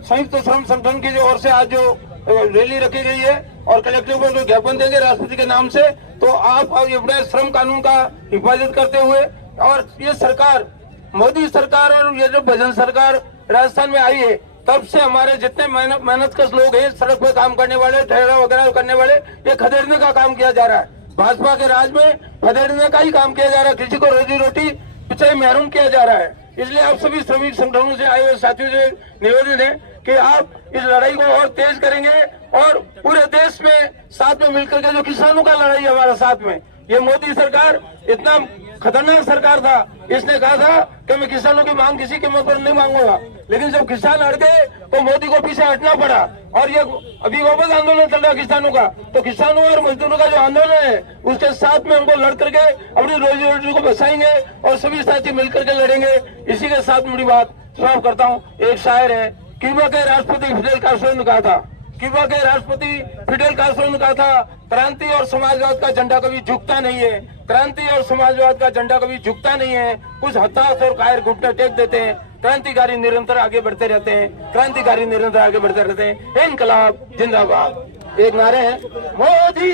संयुक्त श्रम संगठन की जो ओर से आज जो रैली रखी गई है और कलेक्टर को जो ज्ञापन देंगे राष्ट्रपति के नाम से, तो आप अपने श्रम कानून का हिफाजत करते हुए, और ये सरकार, मोदी सरकार और ये जो भजन सरकार राजस्थान में आई है तब से हमारे जितने मेहनत कश लोग हैं, सड़क पे काम करने वाले, ठहराव वगैरह करने वाले, ये खदेड़ने का काम किया जा रहा है। भाजपा के राज में खदेड़ने का ही काम किया जा रहा है, किसी को रोजी रोटी पीछे महरूम किया जा रहा है। इसलिए आप सभी श्रमिक संगठनों से आए हुए साथियों से निवेदन है कि आप इस लड़ाई को और तेज करेंगे और पूरे देश में साथ में मिलकर के जो किसानों का लड़ाई है हमारा साथ में। ये मोदी सरकार इतना खतरनाक सरकार था, इसने कहा था कि मैं किसानों की मांग किसी कीमत पर नहीं मांगूंगा, लेकिन जब किसान अड़ गए तो मोदी को पीछे हटना पड़ा और ये अभी वापस आंदोलन चल रहा है किसानों का। तो किसानों और मजदूरों का जो आंदोलन है उसके साथ में उनको लड़ करके अपनी रोजी रोटी को बचाएंगे और सभी साथी मिलकर के लड़ेंगे। इसी के साथ मेरी बात समाप्त करता हूँ। एक शायर है, क्यूबा के राष्ट्रपति फिडेल कास्ट्रो ने कहा था, क्यूबा के राष्ट्रपति फिडेल कास्ट्रो ने कहा था, क्रांति और समाजवाद का झंडा कभी झुकता नहीं है, क्रांति और समाजवाद का झंडा कभी झुकता नहीं है। कुछ हताश और कायर घुटने टेक देते हैं, क्रांतिकारी निरंतर आगे बढ़ते रहते हैं, क्रांतिकारी निरंतर आगे बढ़ते रहते हैं। इनकलाब जिंदाबाद। एक नारे हैं, मोदी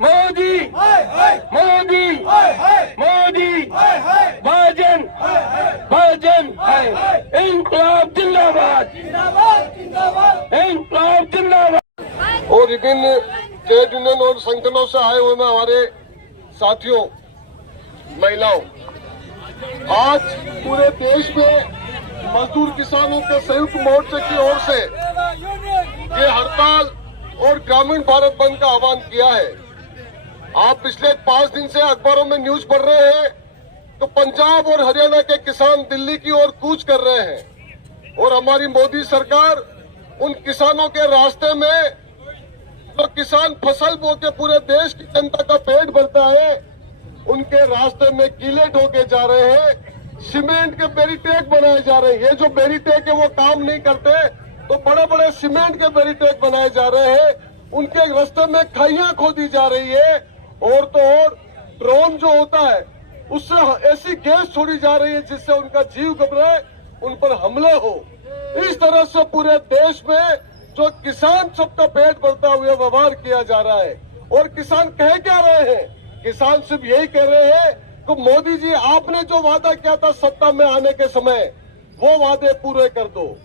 मोदी मोदी मोदी भाजन भाजन है, इनकलाब जिंदाबाद, इनकलाब जिंदाबाद। और विभिन्न ट्रेड यूनियन और संगठनों से आए हुए में हमारे साथियों, महिलाओं, आज पूरे देश में मजदूर किसानों के संयुक्त मोर्चे की ओर से ये हड़ताल और ग्रामीण भारत बंद का आह्वान किया है। आप पिछले 5 दिन से अखबारों में न्यूज पढ़ रहे हैं तो पंजाब और हरियाणा के किसान दिल्ली की ओर कूच कर रहे हैं और हमारी मोदी सरकार उन किसानों के रास्ते में, जो किसान फसल बो के पूरे देश की जनता का पेट भरता है, उनके रास्ते में कीले ठोके जा रहे हैं, सीमेंट के बैरिकेड बनाए जा रहे हैं। ये जो बैरिकेड है वो काम नहीं करते तो बड़े बड़े सीमेंट के बैरिकेड बनाए जा रहे हैं, उनके रास्ते में खाइयां खोदी जा रही है और तो और ड्रोन जो होता है उससे ऐसी गैस छोड़ी जा रही है जिससे उनका जीव घबराए, उन पर हमले हो। इस तरह से पूरे देश में जो किसान सबका पेट भरता हुआ व्यवहार किया जा रहा है। और किसान कह क्या रहे हैं? किसान सिर्फ यही कह रहे हैं कि मोदी जी आपने जो वादा किया था सत्ता में आने के समय, वो वादे पूरे कर दो।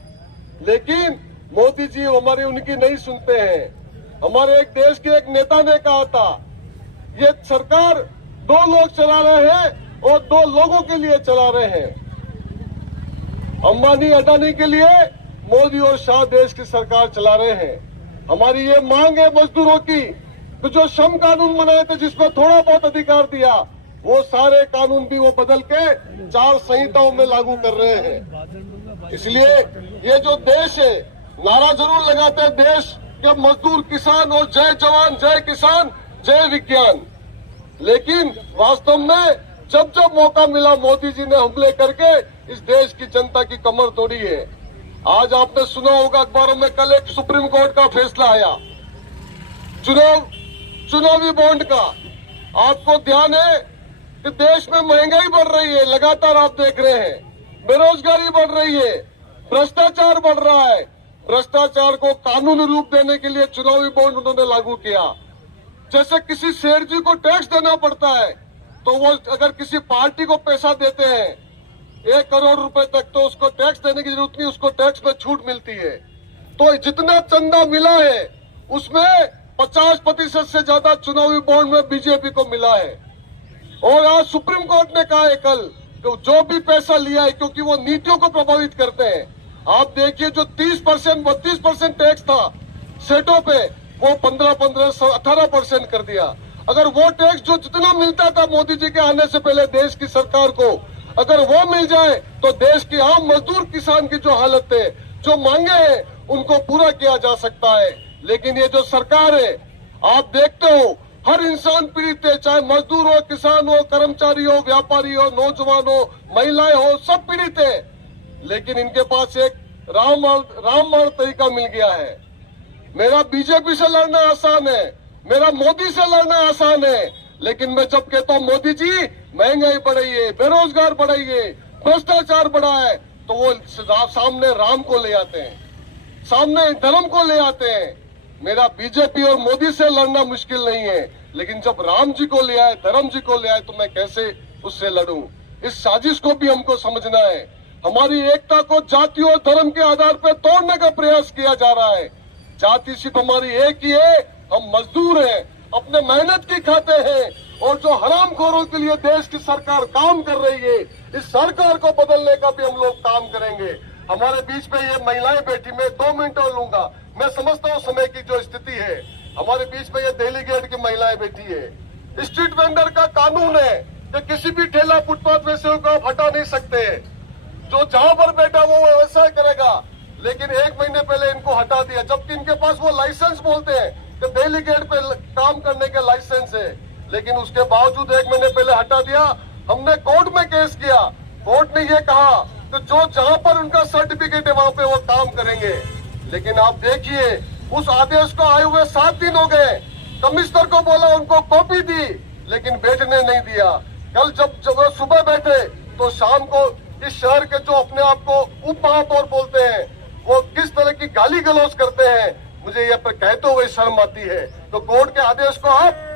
लेकिन मोदी जी हमारी उनकी नहीं सुनते हैं। हमारे एक देश के एक नेता ने कहा था, ये सरकार 2 लोग चला रहे हैं और 2 लोगों के लिए चला रहे हैं, अंबानी अडानी के लिए मोदी और शाह देश की सरकार चला रहे हैं। हमारी ये मांग है मजदूरों की, तो जो श्रम कानून बनाए थे जिसमें थोड़ा बहुत अधिकार दिया, वो सारे कानून भी वो बदल के 4 संहिताओं में लागू कर रहे हैं। इसलिए ये जो देश है, नारा जरूर लगाते हैं देश के मजदूर किसान और जय जवान जय किसान जय विज्ञान, लेकिन वास्तव में जब जब मौका मिला मोदी जी ने हमले करके इस देश की जनता की कमर तोड़ी है। आज आपने सुना होगा अखबारों में, कल एक सुप्रीम कोर्ट का फैसला आया चुनावी बॉन्ड का। आपको ध्यान है कि देश में महंगाई बढ़ रही है, लगातार आप देख रहे हैं, बेरोजगारी बढ़ रही है, भ्रष्टाचार बढ़ रहा है। भ्रष्टाचार को कानूनी रूप देने के लिए चुनावी बॉन्ड उन्होंने लागू किया। जैसे किसी सेठ जी को टैक्स देना पड़ता है, तो वो अगर किसी पार्टी को पैसा देते हैं 1 करोड़ रुपए तक तो उसको टैक्स देने की जरूरत नहीं, उसको टैक्स में छूट मिलती है। तो जितना चंदा मिला है उसमें 50% से ज्यादा चुनावी बॉन्ड में बीजेपी को मिला है। और आज सुप्रीम कोर्ट ने कहा है कल कि जो भी पैसा लिया है, क्योंकि वो नीतियों को प्रभावित करते हैं। आप देखिए जो 30% 32% टैक्स था सेटों पे, वो 15 18% कर दिया। अगर वो टैक्स जो जितना मिलता था मोदी जी के आने से पहले देश की सरकार को, अगर वो मिल जाए तो देश की आम मजदूर किसान की जो हालत है, जो मांगे हैं, उनको पूरा किया जा सकता है। लेकिन ये जो सरकार है, आप देखते हो हर इंसान पीड़ित है, चाहे मजदूर हो, किसान हो, कर्मचारी हो, व्यापारी हो, नौजवान हो, महिलाएं हो, सब पीड़ित है। लेकिन इनके पास एक रामबाण तरीका मिल गया है। मेरा बीजेपी से लड़ना आसान है, मेरा मोदी से लड़ना आसान है, लेकिन मैं जब कहता हूँ मोदी जी महंगाई बढ़ाइए, बेरोजगार बढ़ाइए, भ्रष्टाचार बढ़ाए, तो वो सामने राम को ले आते हैं, सामने धर्म को ले आते हैं। मेरा बीजेपी और मोदी से लड़ना मुश्किल नहीं है, लेकिन जब राम जी को ले आए, धर्म जी को ले आए, तो मैं कैसे उससे लड़ूं? इस साजिश को भी हमको समझना है। हमारी एकता को जाति और धर्म के आधार पर तोड़ने का प्रयास किया जा रहा है। जाति सिर्फ हमारी एक ही है, हम मजदूर हैं, अपने मेहनत की खाते हैं, और जो हरामखोरों के लिए देश की सरकार काम कर रही है, इस सरकार को बदलने का भी हम लोग काम करेंगे। हमारे बीच में ये महिलाएं बैठी, मैं 2 मिनट और लूंगा। मैं समझता हूँ समय की जो स्थिति है, हमारे बीच में ये दिल्ली गेट की महिलाएं बैठी है। स्ट्रीट वेंडर का कानून है कि किसी भी ठेला फुटपाथ वैसे को आप हटा नहीं सकते, जो जहां पर बैठा वो वैसा करेगा। लेकिन 1 महीने पहले इनको हटा दिया, जबकि इनके पास वो लाइसेंस बोलते हैं कि दिल्ली गेट पे काम करने के लाइसेंस है, लेकिन उसके बावजूद 1 महीने पहले हटा दिया। हमने कोर्ट में केस किया, कोर्ट ने ये कहा कि जो जहां पर उनका सर्टिफिकेट है वहां पे वो काम करेंगे। लेकिन आप देखिए उस आदेश को आए हुए 7 दिन हो गए, कमिश्नर को बोला, उनको कॉपी दी, लेकिन बैठने नहीं दिया। कल जब वो सुबह बैठे तो शाम को इस शहर के जो अपने आप को उप महापौर बोलते हैं, वो किस तरह की गाली गलौज करते हैं, मुझे ये पर कहते हुए शर्म आती है। तो कोर्ट के आदेश को आप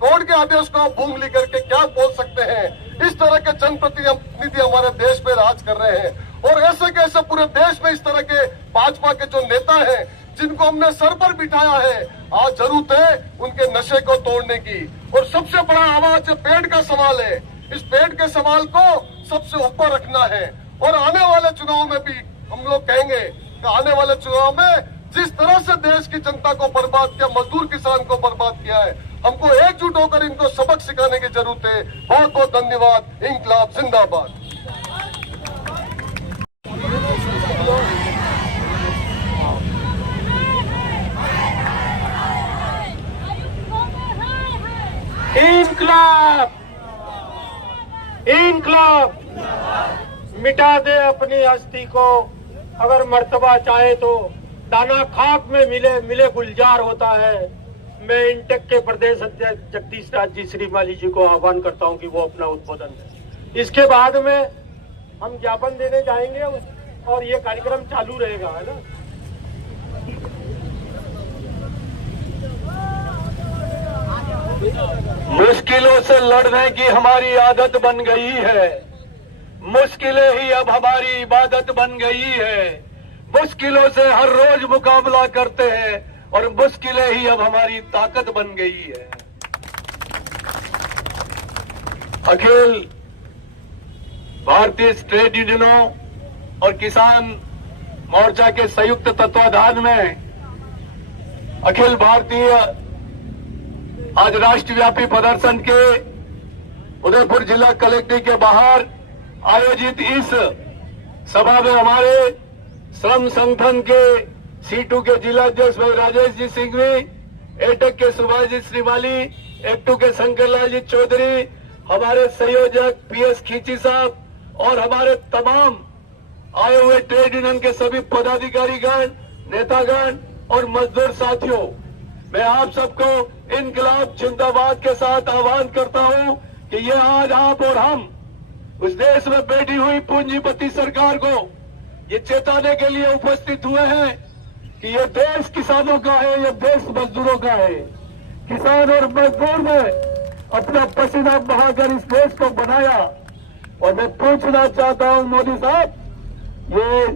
कोर्ट के आदेश को आप भूंग ली करके क्या बोल सकते हैं? इस तरह के जनप्रतिनिधि हमारे देश में राज कर रहे हैं, और ऐसे कैसे पूरे देश में इस तरह के भाजपा के जो नेता हैं, जिनको हमने सर पर बिठाया है, आज जरूरत है उनके नशे को तोड़ने की। और सबसे बड़ा आवाज पेट का सवाल है, इस पेट के सवाल को सबसे ऊपर रखना है। और आने वाले चुनाव में भी हम लोग कहेंगे कि आने वाले चुनाव में जिस तरह से देश की जनता को बर्बाद किया, मजदूर किसान को बर्बाद किया है, हमको एकजुट होकर इनको सबक सिखाने की जरूरत है। बहुत बहुत धन्यवाद। इंकलाब जिंदाबाद। इंकलाब इंकलाब मिटा दे अपनी हस्ती को, अगर मर्तबा चाहे तो दाना खाक में मिले गुलजार होता है। मैं इंटेक के प्रदेश अध्यक्ष जगदीश राज जी श्रीमाली जी को आह्वान करता हूं कि वो अपना उद्बोधन दें। इसके बाद में हम ज्ञापन देने जाएंगे और ये कार्यक्रम चालू रहेगा, है ना। मुश्किलों से लड़ने की हमारी आदत बन गई है, मुश्किलें ही अब हमारी इबादत बन गई है। मुश्किलों से हर रोज मुकाबला करते हैं और मुश्किलें ही अब हमारी ताकत बन गई है। अखिल भारतीय ट्रेड यूनियनों और किसान मोर्चा के संयुक्त तत्वाधान में अखिल भारतीय आज राष्ट्रव्यापी प्रदर्शन के उदयपुर जिला कलेक्ट्रेट के बाहर आयोजित इस सभा में हमारे श्रम संगठन के C2 के जिला अध्यक्ष भाई राजेश जी सिंघवी, एटेक के सुभाष जी श्रीमाली, एक्टू के शंकरलाल जी चौधरी, हमारे संयोजक PS खींची साहब और हमारे तमाम आए हुए ट्रेड यूनियन के सभी पदाधिकारीगण, नेतागण और मजदूर साथियों, मैं आप सबको इंकलाब जिंदाबाद के साथ आह्वान करता हूं कि ये आज आप और हम उस देश में बैठी हुई पूंजीपति सरकार को ये चेताने के लिए उपस्थित हुए हैं कि ये देश किसानों का है, ये देश मजदूरों का है। किसान और मजदूर ने अपना पसीना बहाकर इस देश को बनाया। और मैं पूछना चाहता हूं मोदी साहब, ये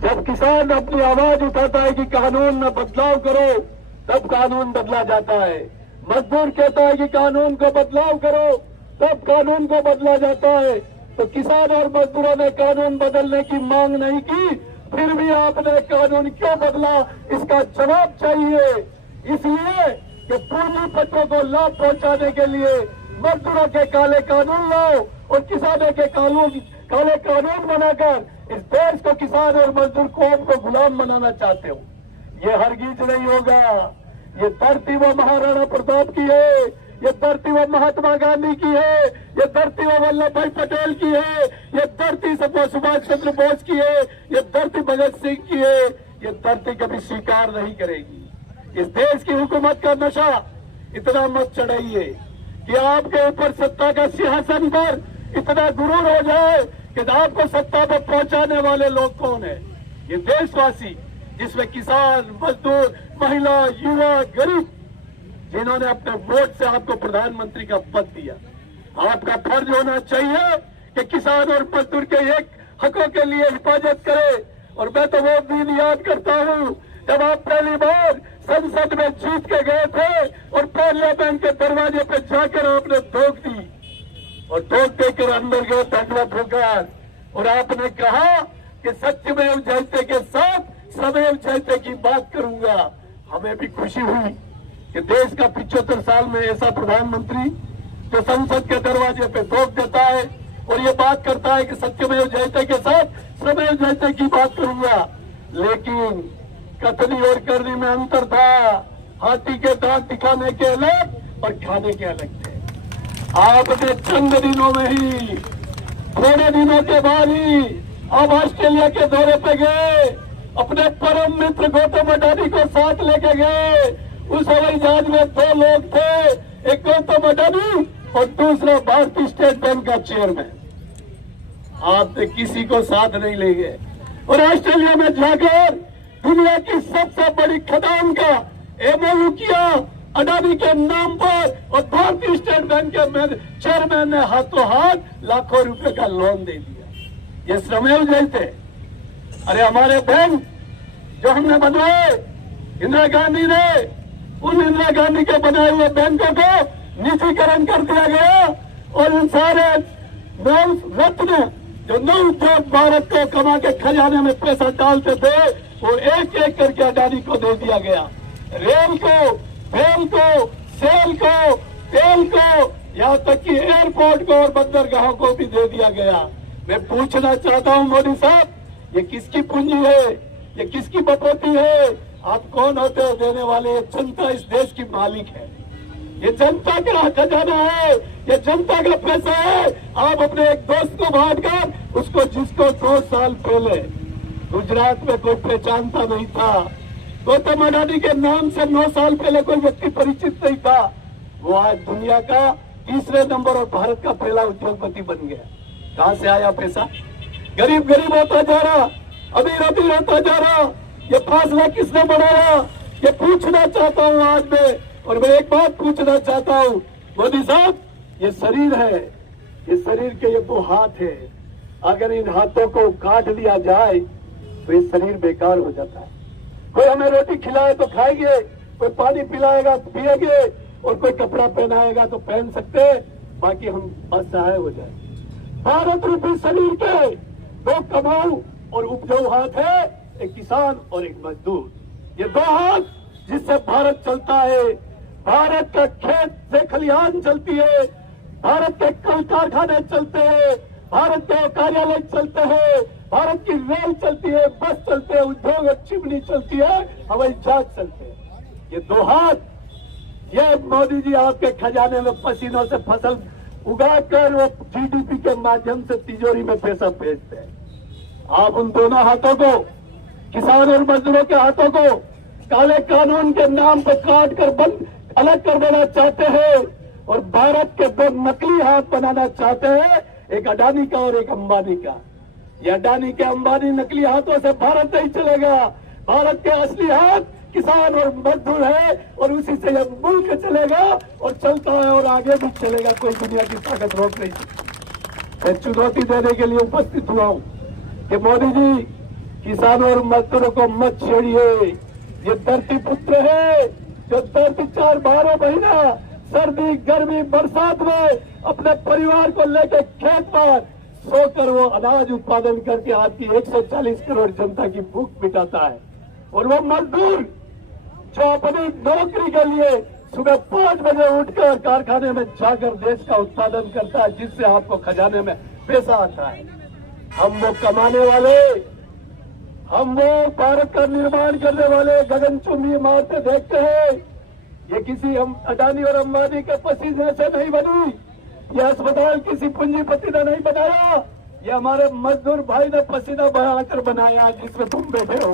जब किसान अपनी आवाज उठाता है कि कानून में बदलाव करो, तब कानून बदला जाता है। मजदूर कहता है कि कानून को बदलाव करो, तब कानून को बदला जाता है। तो किसान और मजदूरों ने कानून बदलने की मांग नहीं की, फिर भी आपने कानून क्यों बदला, इसका जवाब चाहिए। इसलिए कि पूंजीपतियों को लाभ पहुंचाने के लिए मजदूरों के काले कानून लाओ और किसानों के काले कानून बनाकर इस देश को किसान और मजदूर कौम को गुलाम बनाना चाहते हो। ये हरगिज नहीं होगा। ये धरती वो महाराणा प्रताप की है, ये धरती वो महात्मा गांधी की है, ये धरती वो वल्लभ भाई पटेल की है, ये धरती सुभाष चंद्र बोस की है, ये धरती भगत सिंह की है। ये धरती कभी स्वीकार नहीं करेगी। इस देश की हुकूमत का नशा इतना मत चढ़ाइए कि आपके ऊपर सत्ता का सिंहासन पर इतना गुरूर हो जाए कि आपको सत्ता पर पहुंचाने वाले लोग कौन है। ये देशवासी जिसमें किसान, मजदूर, महिला, युवा, गरीब, जिन्होंने अपने वोट से आपको प्रधानमंत्री का पद दिया, आपका फर्ज होना चाहिए कि किसान और मजदूर के एक हकों के लिए हिफाजत करे। और मैं तो वो दिन याद करता हूँ जब आप पहली बार संसद में जीत के गए थे और पार्लियामेंट के दरवाजे पे जाकर आपने ठोक दी और ठोक देकर अंदर गए दंडवत होकर, और आपने कहा कि सत्यमेव जयते के साथ सदैव जयते की बात करूंगा। हमें भी खुशी हुई कि देश का 75 साल में ऐसा प्रधानमंत्री जो संसद के दरवाजे पे ठोक देता है और ये बात करता है कि सत्यमेव जयते के साथ सदैव जयते की बात करूंगा। लेकिन कथनी और करनी में अंतर था। हाथी के दांत दिखाने के अलग और खाने के अलग थे। आपने चंद दिनों में ही, थोड़े दिनों के बाद ही अब ऑस्ट्रेलिया के दौरे पे गए, अपने परम मित्र गौतम अडानी को साथ लेके गए। उस हवाई जहाज में 2 लोग थे, एक गौतम अडानी और दूसरा भारतीय स्टेट बैंक का चेयरमैन। आपने किसी को साथ नहीं ले गए और ऑस्ट्रेलिया में जाकर दुनिया की सबसे बड़ी खदान का एमओयू किया अडानी के नाम पर, और भारतीय स्टेट बैंक के चेयरमैन ने हाथों हाथ लाखों रुपए का लोन दे दिया। ये श्रमेव जयते। अरे हमारे बैंक जो हमने बनवाए इंदिरा गांधी ने, उन इंदिरा गांधी के बनाए हुए बैंकों को निजीकरण कर दिया गया और उन सारे रत्न जो नौ उद्योग भारत को कमा के खजाने में पैसा डालते थे वो एक एक करके अडानी को दे दिया गया। रेल को, फेल को, सेल को, तेल को, यहाँ तक कि एयरपोर्ट को और बंदरगाहों को भी दे दिया गया। मैं पूछना चाहता हूँ मोदी साहब, ये किसकी पूंजी है, ये किसकी बटौती है? आप कौन होते हो देने वाले? ये जनता इस देश की मालिक है, ये जनता का खजाना है, ये जनता का पैसा है। आप अपने एक दोस्त को बांटकर उसको, जिसको 2 साल पहले गुजरात में कोई पहचानता नहीं था, गौतम अडानी के नाम से 9 साल पहले कोई व्यक्ति परिचित नहीं था, वो आज दुनिया का 3रे नंबर और भारत का पहला उद्योगपति बन गया। कहां से आया पैसा? गरीब गरीब होता जा रहा, अमीर अमीर होता जा रहा। ये फासला किसने बढ़ाया? ये पूछना चाहता हूँ आज मैं। और मैं एक बात पूछना चाहता हूँ मोदी साहब, ये शरीर है, ये शरीर के ये 2 हाथ है, अगर इन हाथों को काट दिया जाए तो ये शरीर बेकार हो जाता है। कोई हमें रोटी खिलाए तो खाएंगे, कोई पानी पिलाएगा तो पिएंगे, और कोई कपड़ा पहनाएगा तो पहन सकते हैं, बाकी हम असहाय हो जाए। भारत रूपी शरीर के 2 कमाऊ और उपजाऊ हाथ है, एक किसान और एक मजदूर। ये 2 हाथ जिससे भारत चलता है। भारत का खेत से खलिहान चलती है, भारत के कल कारखाने चलते हैं, भारत के कार्यालय चलते हैं, भारत की रेल चलती है, बस चलते हैं, उद्योग चिमनी चलती है, हवाई जहाज चलते हैं। ये 2 हाथ, ये मोदी जी आपके खजाने में पसीनों से फसल उगाकर वो जीडीपी के माध्यम से तिजोरी में पैसा भेजते हैं। आप उन दोनों हाथों को, किसान और मजदूरों के हाथों को काले कानून के नाम पर काट कर बंद अलग कर देना चाहते हैं और भारत के 2 नकली हाथ बनाना चाहते हैं, एक अडानी का और एक अंबानी का। ये अडानी के अंबानी नकली हाथों से भारत नहीं चलेगा। भारत के असली हाथ किसान और मजदूर है और उसी से यह मुल्क चलेगा और चलता है और आगे भी चलेगा। कोई दुनिया की ताकत रोक नहीं सकती। मैं चुनौती देने के लिए उपस्थित हुआ हूं कि मोदी जी, किसानों और मजदूरों को मत छेड़िए। ये धरती पुत्र है जो 12 महीना सर्दी, गर्मी, बरसात में अपने परिवार को लेकर खेत पर सोकर वो अनाज उत्पादन करके आपकी 140 करोड़ जनता की भूख मिटाता है। और वो मजदूर जो अपनी नौकरी के लिए सुबह 5 बजे उठकर कारखाने में जाकर देश का उत्पादन करता है, जिससे आपको खजाने में पैसा आता है। हम वो कमाने वाले, हम वो भारत का निर्माण करने वाले गगनचुंबी इमारतें देखते हैं। ये किसी अडानी और अंबानी के पसीने से नहीं बनी, ये अस्पताल किसी पूंजीपति ने नहीं बनाया, ये हमारे मजदूर भाई ने पसीना बहाकर बनाया, जिसमें तुम बैठे हो।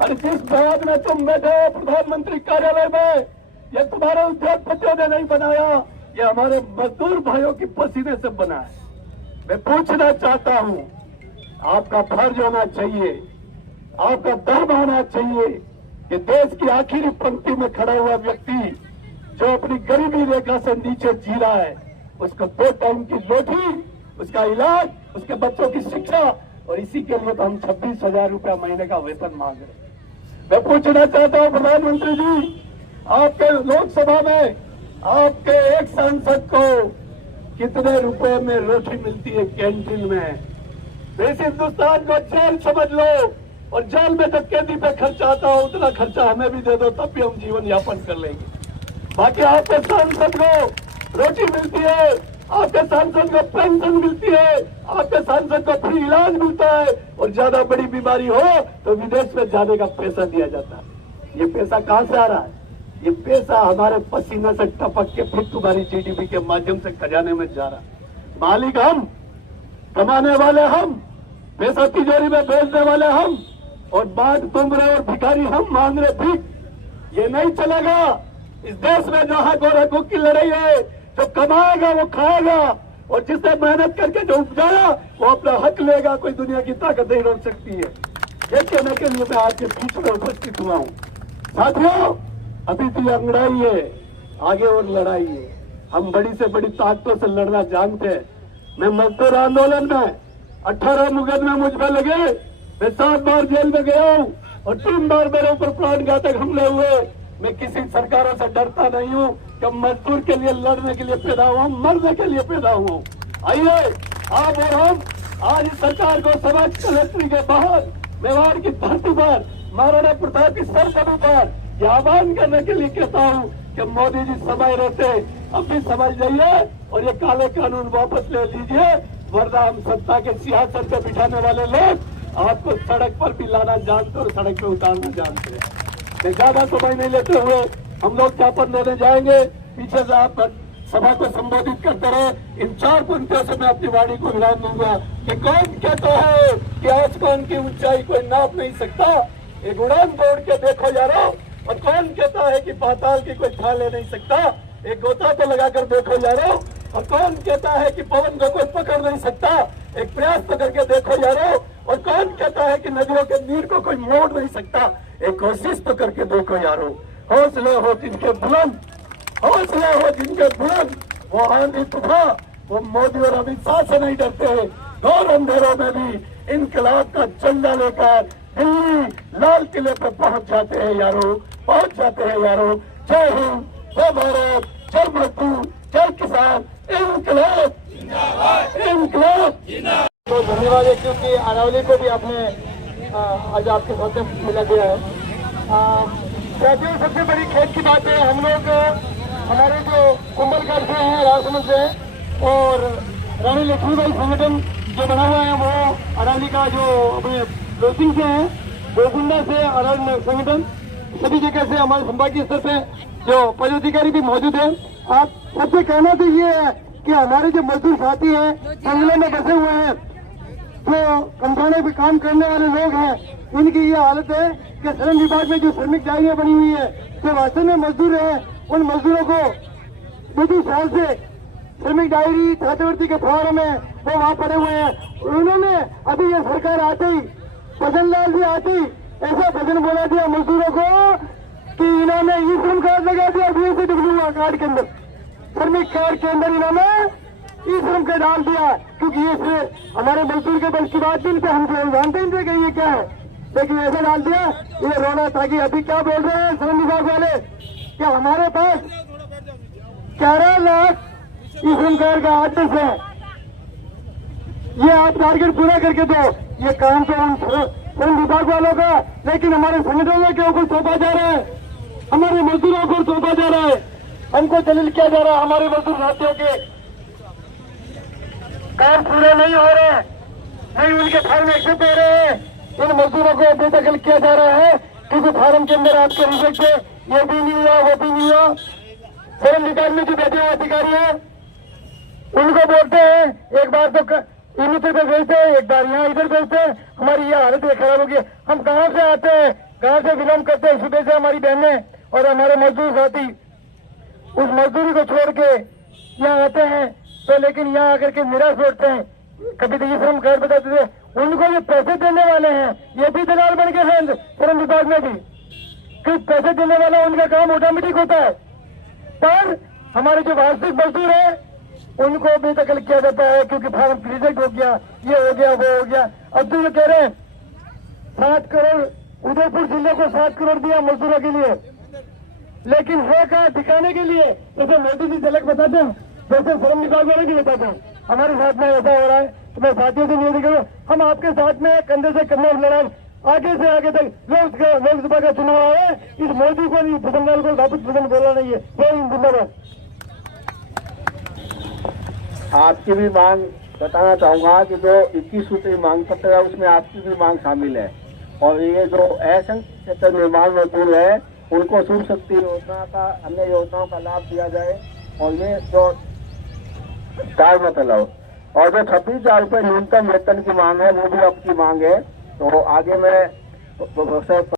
और जिस भवन में तुम बैठे हो प्रधानमंत्री कार्यालय में, ये तुम्हारे उद्योगपतियों ने नहीं बनाया, ये हमारे मजदूर भाइयों की पसीने से बना है। मैं पूछना चाहता हूं, आपका फर्ज होना चाहिए, आपका दम होना चाहिए कि देश की आखिरी पंक्ति में खड़ा हुआ व्यक्ति जो अपनी गरीबी रेखा से नीचे जी रहा है, उसको 2 टाइम की रोटी, उसका इलाज, उसके बच्चों की शिक्षा, और इसी के लिए तो हम 26,000 रुपया महीने का वेतन मांग रहे हैं। मैं पूछना चाहता हूं प्रधानमंत्री जी, आपके लोकसभा में आपके एक सांसद को कितने रुपए में रोटी मिलती है कैंटीन में? इस हिंदुस्तान को जेल समझ लो, और जेल में जब कैदी पे खर्चा आता हो उतना खर्चा हमें भी दे दो, तब भी हम जीवन यापन कर लेंगे। बाकी आपके सांसद को रोटी मिलती है, आपके सांसद को पेंशन मिलती है, आपके सांसद को फ्री इलाज मिलता है, और ज्यादा बड़ी बीमारी हो तो विदेश में जाने का पैसा दिया जाता है। ये पैसा कहाँ से आ रहा है? ये पैसा हमारे पसीने से टपक के फिर तुम्हारी जीडीपी के माध्यम से खजाने में जा रहा है। मालिक हम, कमाने वाले हम, पैसा तिजोरी में भेजने वाले हम, और बात तुम रहे और भिखारी हम मांग रहे भीख। ये नहीं चलेगा। इस देश में जो हक और हकूक की लड़ाई है, जो कमाएगा वो खाएगा, और जिसने मेहनत करके जो उपजाया वो अपना हक लेगा। कोई दुनिया की ताकत नहीं रोक सकती है। ये कहने के लिए मैं आपके बीच में उपस्थित हुआ हूँ। साथियों, अभी तो अंगड़ाई है, आगे और लड़ाई है। हम बड़ी से बड़ी ताकतों से लड़ना जानते हैं। मैं मजदूर आंदोलन में 18 मुकदमे मुझ पर लगे, मैं 7 बार जेल में गया हूँ, और 3 बार मेरे ऊपर प्राणघातक हमले हुए। मैं किसी सरकारों से डरता नहीं हूँ कि मजदूर के लिए लड़ने के लिए पैदा हुआ, मरने के लिए पैदा हुआ। आइए आप और हम आज इस सरकार को समाज कलेक्ट्री के बाहर मेवाड़ की धरती पर महाराणा प्रताप की सरसबी पर यह आह्वान करने के लिए कहता हूँ कि मोदी जी समय रहते अब भी समझ जाइए और ये काले कानून वापस ले लीजिए, वरना हम सत्ता के सिंहासन पे बिठाने वाले लोग आपको सड़क पर भी लाना जानते और सड़क पे उतारना जानते हैं। ज्यादा समय नहीं लेते हुए हम लोग ज्ञापन देने जाएंगे। पीछे से आप सभा को संबोधित करते रहे। इन 4 पंक्तियों से मैं अपनी वाणी को विराम दूंगा कि कौन कहता है कि आसमान की ऊंचाई कोई नाप नहीं सकता, एक उड़ान दौड़ के देखो यारो। और कौन कहता है कि पाताल की कोई छा ले नहीं सकता, एक गोता तो लगाकर देखो यारो। और कौन कहता है कि पवन को कोई पकड़ नहीं सकता, एक प्रयास तो करके देखो यारो। और कौन कहता है कि नदियों के नीर को कोई मोड़ नहीं सकता, एक कोशिश तो करके देखो यारो। हौसले हो जिनके बुलंद, हौसले हो जिनके बुलंद, वो आंधी तूफान, वो मोदी और अमित शाह से नहीं डरते हैं। घोर अंधेरों में भी इनकलाब का झंडा लेकर दिल्ली लाल किले पे पहुंच जाते हैं यारो, पहुंच जाते हैं यारो। जय हिंद, जय भारत, जय मजदूर, जय किसान, इनकलाब इनकलाब। तो धन्यवाद है क्योंकि अरावली को भी आपने आज आपके साथ मिला दिया है। साथियों, सबसे बड़ी खेत की बात है, हम लोग हमारे जो कुंभलगढ़ से हैं, राजसमंद से, और रानी लक्ष्मीबाई संगठन जो बना हुआ है वो अरावली का जो अपने रोसिंग से है, गोकुंडा से अरावली संगठन, सभी जगह से हमारे संभागीय स्तर पे जो पदाधिकारी भी मौजूद है। आप सबसे कहना तो ये है कि हमारे जो मजदूर साथी हैं, जंगलों में बसे हुए हैं, जो कंपनियों पे काम करने वाले लोग हैं, इनकी ये हालत है कि श्रम विभाग में जो श्रमिक डायरियां बनी हुई है, जो वास्तव में मजदूर है, उन मजदूरों को 2 साल से श्रमिक डायरी छात्रवृत्ति के फॉर्म में वो वहाँ पड़े हुए हैं। उन्होंने अभी ये सरकार आते ही, भजनलाल जी आते ही ऐसा भजन बोला दिया मजदूरों को कि इन्होंने ई श्रम कार्ड लगा दिया, BSW कार्ड के अंदर, श्रमिक कार्ड के अंदर इन्होंने ई श्रम का डाल दिया, क्योंकि ये हमारे मजदूर के बल की बात नहीं, हम जानते ही नहीं ये क्या है, लेकिन ऐसा डाल दिया ये रोना। ताकि अभी क्या बोल रहे हैं श्रम विभाग वाले कि हमारे पास 11 लाख ई श्रम कार्ड का आदेश है, ये आप टारगेट पूरा करके दो। ये काम तो हम श्रम विभाग वालों का, लेकिन हमारे संगठनों के ऊपर सौंपा जा रहा है, हमारे मजदूरों को सौंपा जा रहा है, हमको दलील किया जा रहा है। हमारे मजदूर साथियों के काम पूरे नहीं हो रहे, नहीं उनके फार्म एक्सेप्ट हो रहे हैं, इन मजदूरों को बेदखल किया जा रहा है, क्योंकि फार्म के अंदर आपके रिजेक्ट है, ये भी नहीं हुआ, वो भी नहीं हुआ। श्रम विभाग में जो बैठे हुए अधिकारी हैं उनको बोलते हैं एक बार तो इधर पे भेजते हैं, एक बार यहाँ इधर भेजते हैं, हमारी ये हालत खराब होगी। हम कहाँ से आते हैं, कहाँ से विलम्ब करते हैं, सुबह से हमारी बहनें और हमारे मजदूर साथी उस मजदूरी को छोड़ के यहाँ आते हैं, तो लेकिन यहाँ आकर के निराश लौटते हैं। कभी तो ये श्रम कार्ड बताते थे, उनको जो पैसे देने वाले हैं ये भी दलाल बन गए हैं श्रम विभाग में भी, कि पैसे देने वाला उनका काम ऑटोमेटिक होता है, पर हमारे जो वास्तविक मजदूर है उनको बेदखल किया जाता है, क्योंकि फार्म रिजेक्ट हो गया, ये हो गया, वो हो गया। अब तो ये कह रहे हैं 7 करोड़ उदयपुर जिले को 7 करोड़ दिया मजदूरों के लिए, लेकिन है कहाँ दिखाने के लिए, जैसे मोदी जी झलक बताते हैं, वैसे श्रम विभाग वाले भी बताते हैं हमारे साथ में ऐसा हो रहा है। तो मैं साथियों से निवेदन करूँ, हम आपके साथ में कंधे से कंधे लड़ाई आगे से आगे तक। लोकसभा का चुनाव है, इस मोदी को नहीं पसंद को वापस पसंद बोलना नहीं है। जिंदाबाद। आपकी भी मांग बताना चाहूंगा कि जो 21 सूत्री मांग पत्र है उसमें आपकी भी मांग शामिल है, और ये जो असंख्य क्षेत्र निर्माण मजदूर है उनको श्रम शक्ति योजना का अन्य योजनाओं का लाभ दिया जाए, और ये जो चार मतलब और जो 26,000 रुपये न्यूनतम वेतन की मांग है वो भी आपकी मांग है। तो आगे मैं